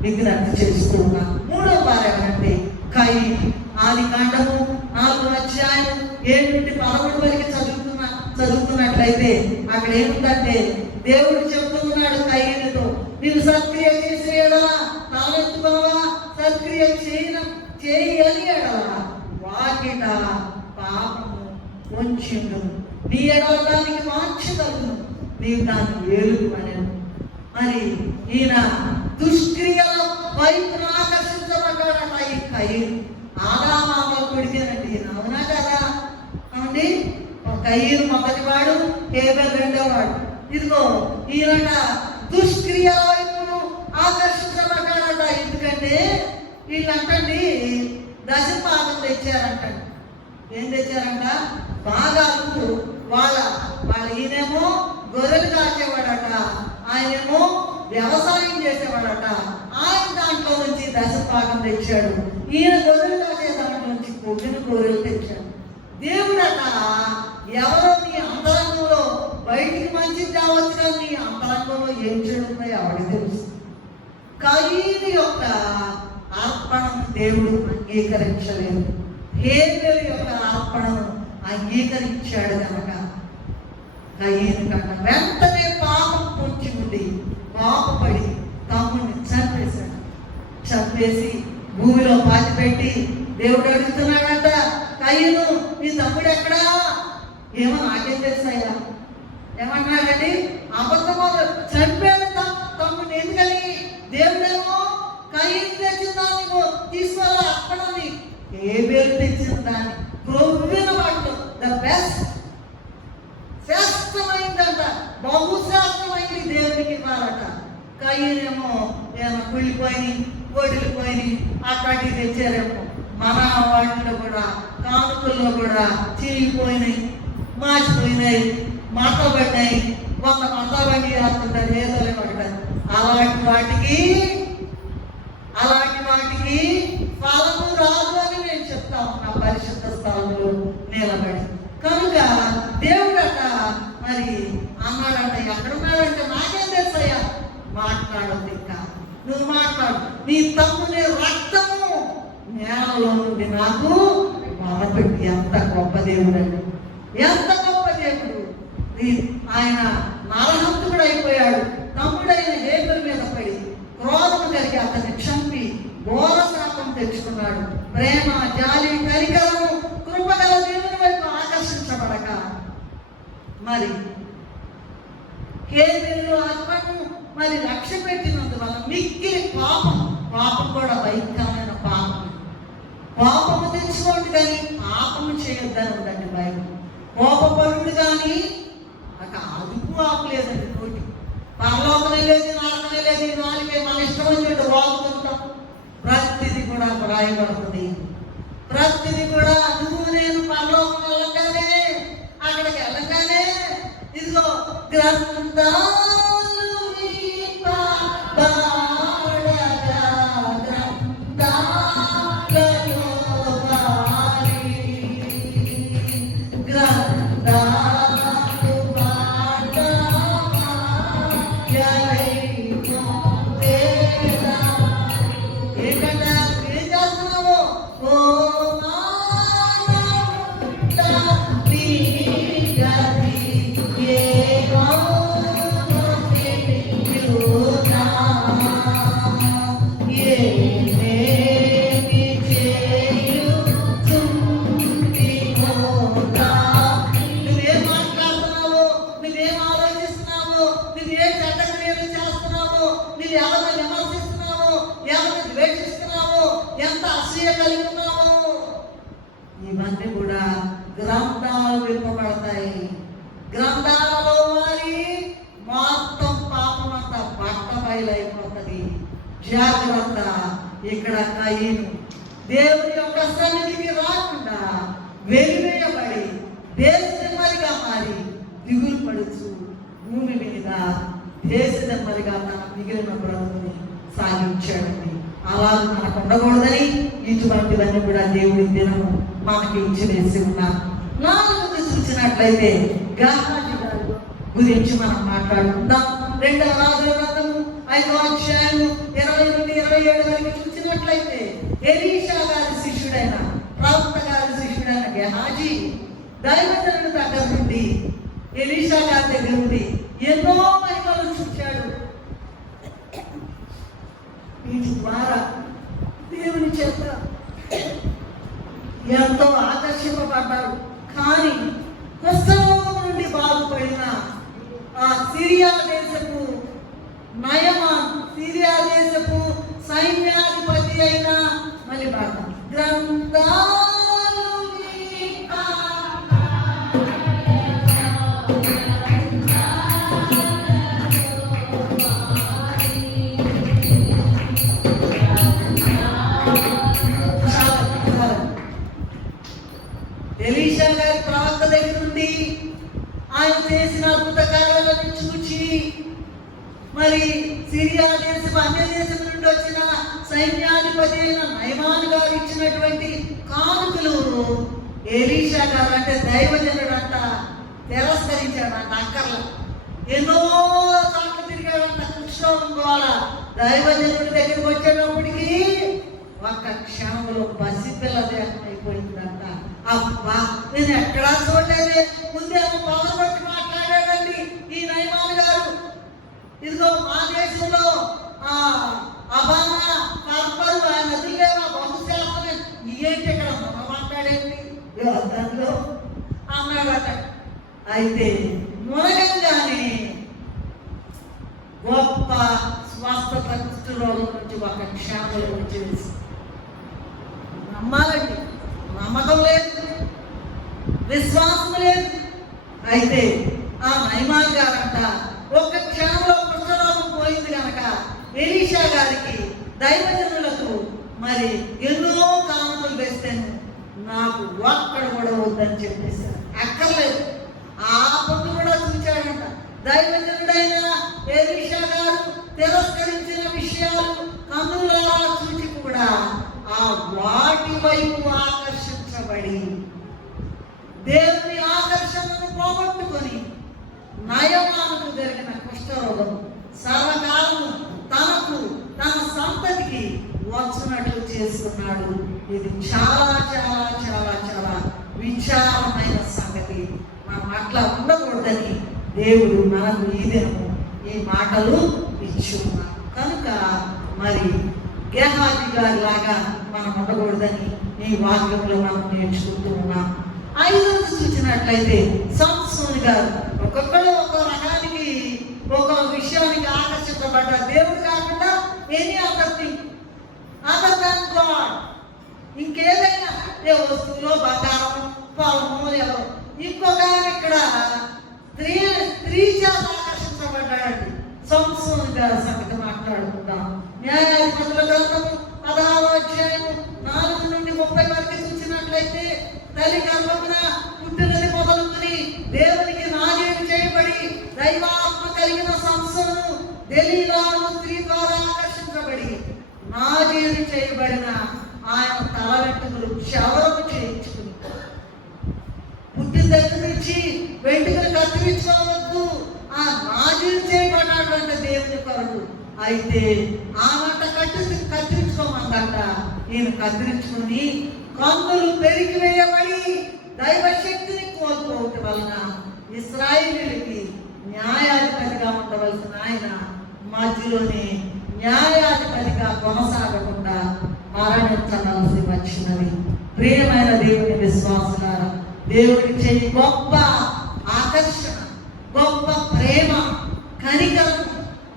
విజ్ఞప్తి చేస్తూ ఉన్నాను. మూడో భార్య అంటే కయీను. ఆది కాండము 4 అధ్యాయం 7 నుండి 11 వరకు చదువుతున్నట్లయితే అక్కడ ఏముందంటే దేవుడు చెప్తున్నాడు కయీనుతో, నేను సత్క్రియ చేసే ఎడలా తానెత్తుకోవా, సత్క్రియ చేయని ఎడలా వాకిట పాపము కొంచెండు, నీ ఎడల దానికి వాంఛ కలుగును, నీవు దాన్ని ఏలుగు అనేను. మరి ఈయన దుష్క్రియల వైపున ఆకర్షించబడ్డాడట ఈ కయీను. ఆదామామ కొడుకేనండి ఈయన, అవునా కదా? అవునండి. కయీను మొదటివాడు, హేబెలు రెండోవాడు. ఇదిగో ఈయన దుష్క్రియల వైపును ఆకర్షించబడ్డాడట. ఎందుకంటే వీళ్ళంటండి దశపాదం తెచ్చారంటండి. ఏం తెచ్చారంట? భాగాలు వాళ్ళ ఈయనేమో గొర్రెలు కాచేవాడట, ఆయనేమో వ్యవసాయం చేసేవాడట. ఆయన దాంట్లో నుంచి దశపాదం తెచ్చాడు. ఈయన గొర్రెలు కాసే దాంట్లో నుంచి కొద్దిన గొర్రెలు తెచ్చాడు. దేవుడట ఎవరో నీ అంతరంగంలో బయటికి మంచి తేవచ్చు, కానీ నీ అంతరంగంలో ఏం చెడున్నాయో ఆవిడ తెలుసు. కయీను యొక్క అర్పణను దేవుడు అంగీకరించలేదు. హేబెలు యొక్క అర్పణను అంగీకరించాడు కనుక కయీను కనుక వెంటనే పాపం పొంచి ఉండి పాపపడి తమ్ముడిని చంపేసి భూమిలో పాతిపెట్టి దేవుడు అడుగుతున్నాడంట, కయీను నీ తమ్ముడు ఎక్కడా? ఏమో నాకేం తెలుసాయా? ఏమన్నాడండి? అబద్ధమో చంపాడు తమ్ముడిని. ఎందుకని? దేవుడేమో కయీను తెచ్చిన దాన్ని తీసుకోవాలి, అక్కడని హేబెలు తెచ్చిన దాన్ని ప్రొవ్విన వాటిలో ద బెస్ట్, శ్రేష్టమైందంట, బహుశ్రేష్టమైంది దేవునికి ఇవ్వాలట. కయీనేమో ఏమో కుళ్ళిపోయి ఓడిలిపోయి అట్లాంటివి తెచ్చారేమో. మన వాటిలో కూడా కానుకల్లో కూడా చిరిగిపోయినాయి, మాసిపోయినాయి, మట్టబడ్డాయి. ఒక మట్టబడి వేస్తుంటారు, ఏదో పడ్డారు. అలాంటి వాటికి ఫలము రాదు అని నేను చెప్తా ఉన్నా పరిశుద్ధ స్థలంలో నిలబడి. కనుక దేవుడట మరి అన్నాడంట, ఎక్కడున్నాడంటే నాకేం తెలుసయ్యా, మాట్లాడదు. ఇంకా నువ్వు మాట్లాడు, నీ తమ్ముని రక్తము నేలలో నుండి నాకు మొదపెట్టి. ఎంత గొప్ప దేవుడు అండి, ఎంత గొప్ప దేవుడు! ఆయన నరహంతుడు అయిపోయాడు. తమ్ముడైన హేబెలు మీద పడి క్రోధం కలిగి అతన్ని చంపి ఘోర శాపం తెచ్చుకున్నాడు. ప్రేమ, జాలి, కనికరము, కృపగల దేవుని వైపు ఆకర్షించబడక మరి హేబెలు అర్పణను మరి లక్ష్య పెట్టినందువల్ల మిక్కిలి పాపం కూడా భయంకరమైన పాపము తెలుసుకోండి, కానీ పాపము చేయొద్దని ఉందండి బైబిల్. కోపపరుడు కానీ అక్కడ అదుపు ఆపలేదండి. నోటి పరలోకమే లేదు, నరకమే లేదు, ఈ నాలుగే మన ఇష్టం వచ్చినట్టు వాగుతుంటాం. ప్రతిది కూడా రాయబడుతుంది. ప్రతిది కూడా నువ్వు నేను పరలోకం వెళ్ళగానే, అక్కడికి వెళ్ళగానే ఇదిగో గ్రంథాలు ఇవన్నీ కూడా గ్రంథాలు విప్పబడతాయి. గ్రంథాలలో వారి మొత్తం పాపం అంతా బట్టబయలైపోతుంది. జాగ్రత్త. ఇక్కడ కయీను దేవుని యొక్క సన్నిధికి రాకుండా వెలివేయబడి దేశదెమ్మరిగా మారి దిగులు పడుచు భూమి మీద దేశదెమ్మరిగా తన మిగిలిన బ్రతుకుని సాగించాడండి. అలా మనకు ఉండకూడదని ఇటువంటివన్నీ కూడా దేవుడి దినము మనకి ఇచ్చివేసి ఉన్నారు. 4వ చూసినట్లయితే గెహాజీ గారి గురించి మనం మాట్లాడుకుందాం. 2వ రాజుల గ్రంథము 5వ అధ్యాయము 20-27 వరకు చూసినట్లయితే ఎలీషా గారి శిష్యుడైన ప్రవక్త గారి శిష్యుడైన గెహాజీ దైవజనుడి దగ్గర నుండి ఎలీషా గారి దగ్గర నుండి ఎన్నో మహిమలు చూశాడు. వీటి ద్వారా దేవుని చేత ఎంతో ఆకర్షింపబడ్డాడు. కానీ కుష్ఠరోగం నుండి బాగుపడిన ఆ సిరియా దేశపు నయమాన్, సిరియా దేశపు సైన్యాధిపతి అయిన మళ్ళీ పాడతాం గ్రంథాలు ఎలీషా గారి ప్రవక్త దగ్గర నుండి ఆయన చేసిన అద్భుత కార్యాలను చూచి మరి సిరియా దేశం అన్య దేశం నుండి వచ్చిన సైన్యాధిపతి అయిన నయమాన్ గారు ఇచ్చినటువంటి కానుకలు ఎలీషా గారు అంటే దైవజనుడు అంట తిరస్కరించాడంట. అక్కర్ల ఎన్నో చోట్ల తిరిగాడంట కుష్ఠరోగం ద్వారా. దైవజనుడి దగ్గరికి వచ్చేటప్పటికి ఒక్క క్షణంలో పసిపిల్ల దేహం అయిపోయిందంట. అబ్బా, నేను ఎక్కడా చూడలేదే, ముందేమో పొగబట్టి మాట్లాడాడండి ఈ నయమాన్ గారు. ఇదిగో మా దేశంలో అబామా కర్పరు ఆ నదులే వంశశాస్త్రం ఏంటి ఇక్కడ మాట్లాడేది దానిలో అన్నాడట. అయితే మునగంగానే గొప్ప స్వస్థత కుష్ఠరోగం నుంచి ఒక క్షేమంలో వచ్చేసి నమ్మాలండి. నమ్మకం లేదు, విశ్వాసం లేదు. అయితే ఆ నయమాన్ గారంట ఒక్క క్షణంలో కుష్ఠరోగం పోయింది కనుక ఎలీషా గారికి దైవజనులకు మరి ఎన్నో కానుకలు వేస్తాను, నాకు ఒక్కడు కూడా వద్దని చెప్పేశారు. అక్కర్లేదు. ఆ పొద్దు కూడా చూచాడంట. దైవజనుడైన ఎలీషా గారు తిరస్కరించిన విషయాలు కన్నులారా చూచి కూడా ఆ వాటి వైపు ఆకర్షించబడి దేవుని ఆకర్షణను పోగొట్టుకొని నయమానుకు జరిగిన కుష్ఠరోగం సర్వకాలము తనకు తన సంతతికి వచ్చినట్లు చేస్తున్నాడు. ఇది చాలా చాలా చాలా చాలా విచారమైన సంగతి. మనం అట్లా ఉండకూడదని దేవుడు మనకు ఈ దినము ఈ మాటలు ఇచ్చి ఉన్నారు. కనుక మరి గెహాజీ గారి లాగా మనం ఉండకూడదని ఈ వాక్యంలో మనం నేర్చుకుంటూ ఉన్నాం. 5వ చూసినట్లయితే సంసోను గారు ఒక్కొక్కరు ఒక్కో రకానికి ఒక విషయానికి ఆకర్షించబడ్డారు. దేవుడు కాకుండా any other thing other than God, ఇంకేదైనా ఏ వస్తువులో బంగారం పొలము ఎవరు ఇంకొక ఇక్కడ స్త్రీ చేత ఆకర్షించబడ్డాడండి. సంసోను గారి సంగతి మాట్లాడుకుందాం. న్యాయాధిపతుల గ్రంథము 16వ అధ్యాయము 4 నుండి 30 వరకు చూసినట్లయితే తల్లి గర్భమున పుట్టినది మొదలుకొని దేవునికి నాజీరు చేయబడి దైవాత్మ కలిగిన సంసోను దెలీలాను స్త్రీ ద్వారా ఆకర్షించబడి నాజీరు చేయబడిన ఆయన తల వెంట్రుకలు క్షవరము చేయించుకుని పుట్టిన దగ్గర నుంచి వెంట్రుకలు కత్తిరించుకోవద్దు, ఆ నాజీరు చేయబడ్డాడు అంటే దేవుని కొరకు. అయితే ఆ మాట కత్తిరించుకోమందంట. ఈయన కత్తిరించుకుని కన్నులు పెరిగి వేయబడి దైవశక్తిని కోల్పోవటం వలన ఇశ్రాయేలీయులకి న్యాయాధిపతిగా ఉండవలసిన ఆయన మధ్యలోనే న్యాయాధిపతిగా కొనసాగకుండా మరణించవలసి వచ్చినది. ప్రియమైన దేవుని విశ్వాసులారా, దేవుడికి చేయి గొప్ప ఆకర్షణ, గొప్ప ప్రేమ, కనికరం,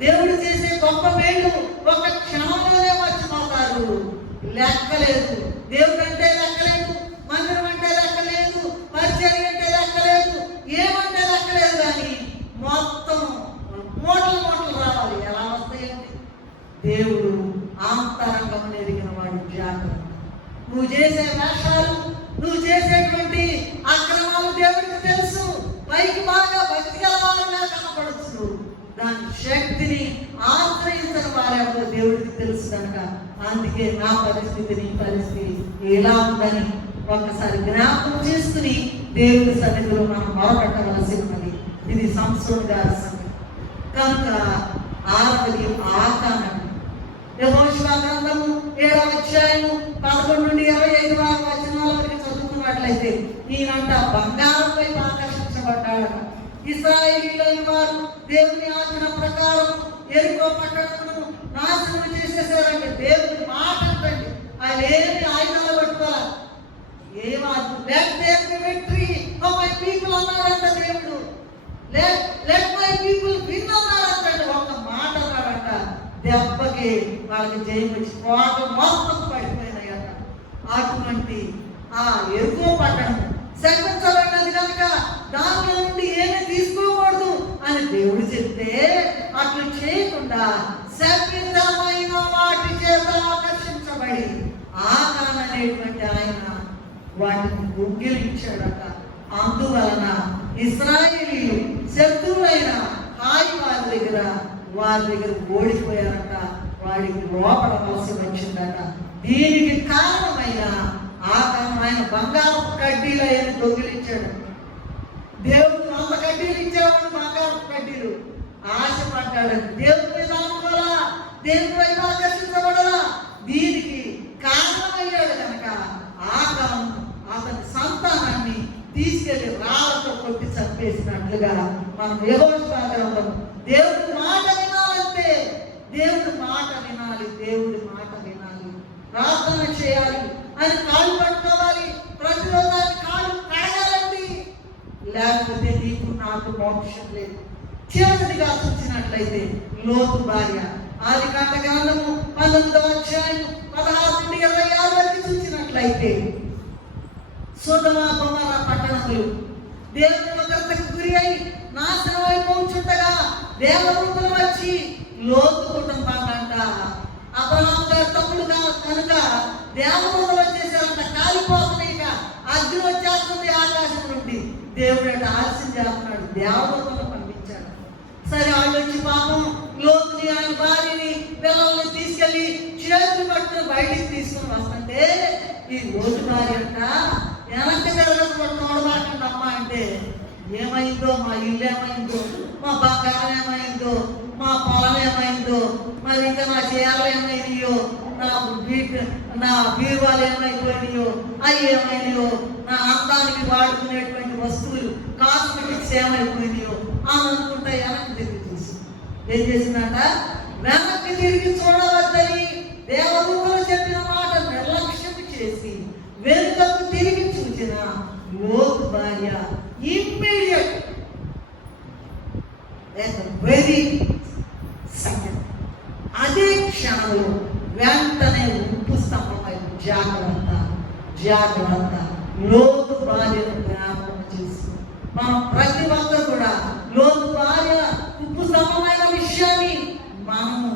దేవుడు చేసే గొప్ప మేలు ఒక క్షణంలోనే మర్చిపోతారు. లెక్కలేదు. దేవుడు అంటే లెక్కలేదు, మందిరం అంటే లెక్కలేదు, పరిచర్య అంటే లెక్కలేదు, ఏమంటే లెక్కలేదు. కానీ మొత్తం మూటలు మూటలు రావాలి. ఎలా వస్తాయండి? దేవుడు ఆంతరంగం ఎరిగిన వాడు. జాగ్రత్త. నువ్వు చేసే వేషాలు, నువ్వు చేసేటువంటి అక్రమాలు దేవుడికి తెలుసు. పైకి బాగా భక్తి గలవారుగా కనపడచ్చు, దాని శక్తిని ఆశ్రయించిన వారెవరో దేవుడికి తెలుసు కనుక అందుకే నా పరిస్థితి నీ పరిస్థితి ఎలా ఉందని ఒకసారి జ్ఞాపకం చేసుకుని దేవుడి సన్నిధిలో మనం మొరపెట్టవలసి ఉన్నది. ఇది సంసోను గారి సంగతి. కనుక 6వది ఆకానం. యెహోషువ గ్రంథము 7వ అధ్యాయము 11 నుండి 25 వచనాల వరకు చదువుకున్నట్లయితే ఈయనంట బంగారంపై ఆకర్షించబడ్డాడట. ఇశ్రాయేలీయులైన వారు దేవుని ఆజ్ఞ ప్రకారం యెరికో పట్టణమును నాశనం చేసేసారంటే దేవుని మాట అంటండి. ఆయన ఏమి ఆయుధాలు పట్టుకోవాలి, మై పీపుల్ అన్నాడంట దేవుడు. లెట్ మై పీపుల్ విన్ అన్నాడంట. ఒక మాట అన్నాడంట, దెబ్బకి వాళ్ళకి జయం వచ్చి కోట మొత్తం పడిపోయినాయట. అటువంటి ఆ యెరికో పట్టణం శపించబడినది కనుక దానిలో నుండి ఏమీ తీసుకోకూడదు అని దేవుడు చెప్తే అట్లు చేయకుండా శపితమైన వాటి చేత ఆకర్షించబడి ఆకాన్ అనేటువంటి ఆయన వాటిని గుగ్గిలించాడట. అందువలన ఇశ్రాయేలీయులు శత్రువులైన హాయి వారి దగ్గర ఓడిపోయారట. వాడికి లోపడవలసి వచ్చిందట. దీనికి కారణమైన ఆకాన్ ఆయన బంగారు కడ్డీలు ఆయన దొంగిలించాడు. దేవుడు 100 కడ్డీలు ఇచ్చేవాడు, బంగారు కడ్డీలు ఆశపడ్డాడు. దేవుడి మీద అనుకోవాలా, దేవుడి వైపు ఆకర్షించబడాలా. దీనికి కారణమయ్యాడు కనుక ఆకాన్ అతని సంతానాన్ని తీసుకెళ్లి రాళ్లతో కొట్టి చంపేసినట్లుగా మనం యెహోషువ గ్రంథం దేవుడి మాట వినాలంటే దేవుడి మాట వినాలి, దేవుడి మాట వినాలి, ప్రార్థన చేయాలి, ఆయన కాళ్ళు పట్టుకోవాలి, ప్రతిరోజు కాళ్ళు కడగాలండి. లేకపోతే నీకు నాకు మోక్షం లేదు. చివరిగా చూసినట్లయితే లోతు భార్య ఆదికాండ గ్రంథము 11వ అధ్యాయం 16 నుండి 26 వరకు చూసినట్లయితే సొదొమ గొమొర్ర పట్టణములు దేవుని ఉగ్రతకు గురి అయి నాశనం అయిపోతుండగా దేవదూతలు వచ్చి లోతు కుటుంబాన్నంట అబ్రహాము గారి తమ్ముడుగా కనుక దేవదూతలు వచ్చేసారంట. కాలిపోతున్నాయిక, అగ్ని వచ్చేస్తుంది ఆకాశం నుండి. దేవుడు అంటే ఆలస్యం చేస్తున్నాడు, దేవదూతలు పంపించాడు. సరే వాళ్ళు వచ్చి పాపం లోతుని ఆయన భార్యని పిల్లల్ని తీసుకెళ్లి చేతులు పట్టుకుని బయటికి తీసుకుని వస్తుంటే ఈ లోతు భార్య అంట వెనక్కి తోడబాటండి అమ్మ అంటే ఏమైందో, మా ఇల్లు ఏమైందో, మా బంగారం ఏమైందో, మా పొలం ఏమైందో, మరి ఇంకా నా చీరలు ఏమైనాయో, నా బీరువాలు ఏమైపోయినాయో, అవి ఏమైనాయో, నా అందానికి వాడుకునేటువంటి వస్తువులు కాస్మెటిక్స్ ఏమైపోయినాయో అని అనుకుంటా వెనక్కి తిరిగి చూసి ఏం చేసిందంట, వెనక్కి తిరిగి చూడవద్దని దేవదూతలు చెప్పిన మాట నిర్లక్ష్యం చేసి వెనుకకు తిరిగి చూసిన లోతు భార్య ఇమ్మీడియట్ వెరీ సెకండ్ అదే క్షణంలో వెంటనే ఉప్పు స్తంభమై జాగ్రత్త లోతు భార్యను జ్ఞాపకం చేసి మనం ప్రతి ఒక్కరు కూడా లోతు భార్య ఉప్పు స్తంభమైన విషయాన్ని మనము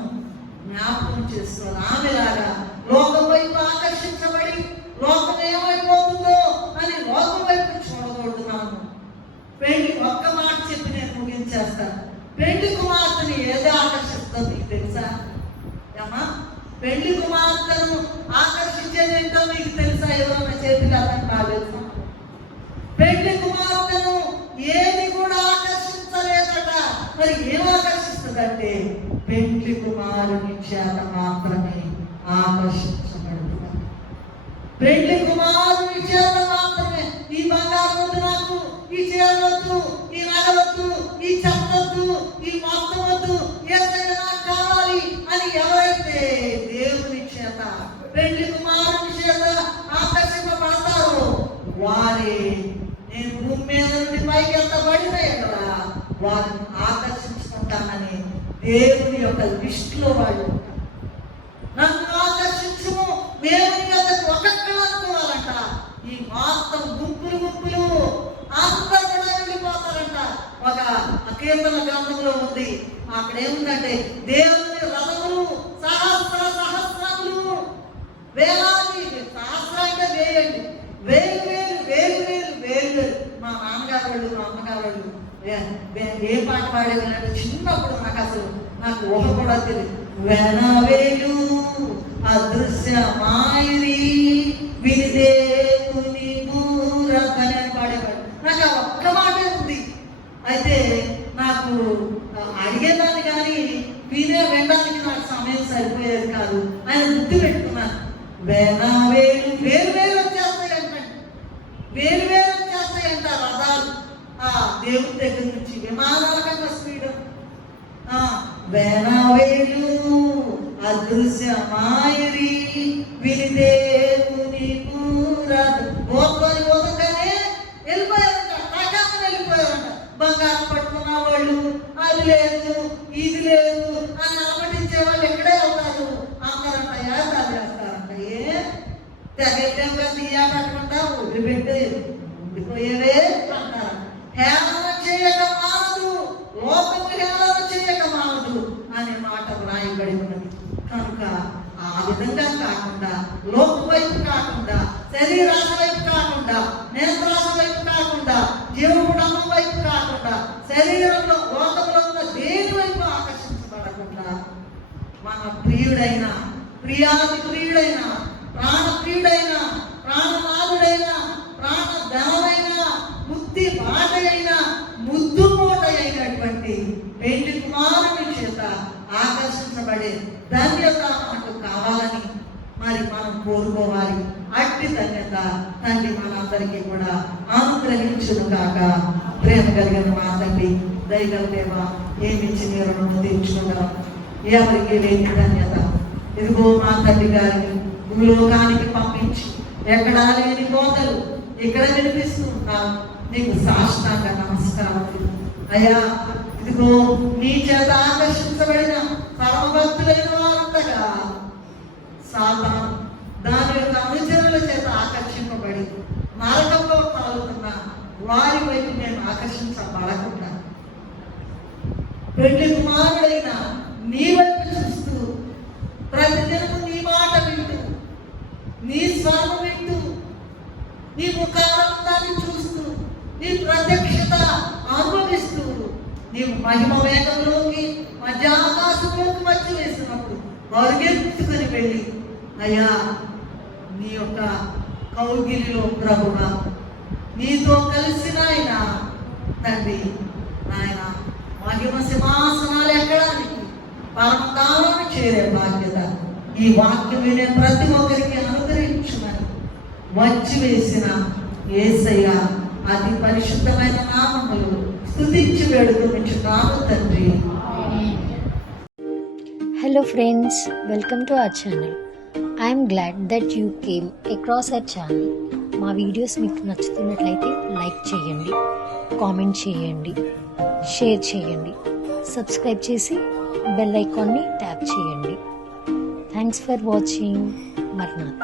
జ్ఞాపకం చేసుకోవాలి. ఆమెలాగా లోకం వైపు ఆకర్షించబడి లోకం ఏమైపోతుందో అని లోకం వైపు చూడగలుగుతున్నాము. పెళ్లి ఒక్క మాట చెప్పి నేను ముగించేస్తాను. పెళ్లి కుమార్తెని ఏదో ఆకర్షిస్తుందో మీకు తెలుసా? ఏమా పెళ్లి కుమార్తెను ఆకర్షించేది ఏంటో మీకు తెలుసా? ఎవరైనా చేతులు అర్థం కాలేదు. పెళ్లి కుమార్తెను ఏది కూడా ఆకర్షించలేదట. మరి ఏం ఆకర్షిస్తుందంటే పెళ్లి కుమారుని చేత మాత్రమే ఆకర్షించబడుతుంది. పెళ్లి కుమారుని చేత మాత్రమే. ఈ బంగారం వద్దు నాకు, ఈ చీర వద్దు, ఈ నగలొద్దు, ఈ చెప్పొద్దు, ఈ మొత్తం వద్దు, ఏదైనా నాకు కావాలి అని ఎవరైతే దేవుని చేత పెళ్లి కుమారుని చేత ఆకర్షింపబడతారో వారే నేను భూమి మీద నుండి పైకి ఎత్తబడినా కదా వారిని ఆకర్షించుకుంటానని దేవుని యొక్క లిస్టులో వాళ్ళు నన్ను ఆకర్షించుము, దేవుని యొక్క ఒక్కొక్కరు అనుకోవాలంట. ఈ మొత్తం గుంపులు అందరూ కూడా వెళ్ళిపోతారంట. ఒక కీర్తన గ్రంథంలో ఉంది, అక్కడ ఏముందంటే దేవుని రథములు సహస్రములు వేలాది, సహస్రం అంటే వేయండి, వేలు. మా నాన్నగారు వాళ్ళు మా అమ్మగారు వాళ్ళు ఏ పాట పాడేవాళ్ళంటే చిన్నప్పుడు నాకు ఊహ కూడా తెలియదు. వెనవేలు అదృశ్యమాయిరి విదేకుని మూరకనే పాడేవాడు. నాకు ఆ ఒక్క మాటే ఉంది. అయితే నాకు అడిగేదాన్ని కానీ వినడానికి నాకు సమయం సరిపోయేది కాదు. ఆయన గుర్తు పెట్టుకున్నాను. వెనవేలు వేరు వేరు వచ్చేస్తాయంటండి, వేరు వేరు వచ్చేస్తాయంట రథాలు ఆ దేవుడి దగ్గర నుంచి, విమానాల కన్నా స్పీడ్. వెనవేలు అదృశ్యమాయిరి విదేకుని మూరదు పోకొని పోతుంటేనే వెళ్ళిపోయారంట, ఆకాశం వెళ్ళిపోయారంట. బంగారం పట్టుకున్న వాళ్ళు అది లేదు ఇది లేదు అని అలమటించే వాళ్ళు ఎక్కడే ఉన్నారు. అందరంట యాదాలు చేస్తారంట. తెగెళ్ళాం కదా తీయా పెట్టకుండా వదిలిపెట్టే ఉండిపోయేవే అంటారు. హేళన చేయక మానదు, లోకము హేళన చేయక మానదు అనే మాట వ్రాయబడి ఉన్నది. కనుక ఆ విధంగా కాకుండా, లోకం వైపు కాకుండా, శరీరాల వైపు కాకుండా, నేత్రాల వైపు కాకుండా, జీవకుటుంబం వైపు కాకుండా, శరీరంలో లోకంలో ఉన్న దేని వైపు ఆకర్షించబడకుండా మన ప్రియుడైన, ప్రియాది ప్రియుడైన, ప్రాణ ప్రియుడైన, ప్రాణనాథుడైన, ప్రాణ ధనమైన, బుద్ధి బాట అయిన, ముద్దు మూట అయినటువంటి పెళ్లి కుమారుని చేత ఆకర్షించబడే ధన్యత మనకు కావాలని మరి మనం కోరుకోవాలి. అట్టి ధన్యత తండ్రి మనందరికీ కూడా అనుగ్రహించును కాక. ప్రేమ కలిగిన మా తండ్రి, దైవ దేవ, ఏమిచ్చి మీరు రుణం తీర్చుకోగలం? ఎవరికి లేని ధన్యత ఇదిగో మా తండ్రి గారిని భూలోకానికి పంపించి ఎక్కడా లేని కోతలు ఇక్కడ వినిపిస్తూ ఉన్నావు. నీకు సాష్టాంగ నమస్కారం అయ్యా. ఇదిగో నీ చేత ఆకర్షించబడిన పరమభక్తులైన వారంతగా సాతాను దాని యొక్క అనుచరుల చేత ఆకర్షింపబడి నరకంలో పాల్గొన్న వారి వైపు మేము ఆకర్షించబడకుండా పెళ్లి కుమారుడైన నీ వైపు చూస్తూ, ప్రతిదినము నీ మాట వింటూ, నీ స్వరం వింటూ, నీ ముఖానందాన్ని చూస్తూ, నీ ప్రత్యక్షత అనుభవిస్తూ, నీవు మహిమ వేగంలోకి మధ్యాకాశంలోకి వచ్చి వేసినప్పుడు పరుగెత్తుకొని వెళ్ళి అయ్యా నీ యొక్క కౌగిలిలో ప్రభుగా నీతో కలిసిన ఆయన తండ్రి నాయన మహిమ సింహాసనాలు ఎక్కడానికి పరమతాలను చేరే బాధ్యత ఈ వాక్యం వినే ప్రతి ఒక్కరికి అనుగ్రహించుమని వచ్చి వేసిన యేసయ్య అతి పరిశుద్ధమైన నామములు స్తుతించి వేడుకొనుచున్నాము తండ్రి. Hello friends, welcome to our channel. I am glad that you came across our channel. మా వీడియోస్ మీకు నచ్చుతున్నట్లయితే లైక్ చేయండి, కామెంట్ చేయండి, షేర్ చేయండి, సబ్స్క్రైబ్ చేసి బెల్ ఐకాన్ని ట్యాప్ చేయండి. Thanks for watching. మర్నాథ్.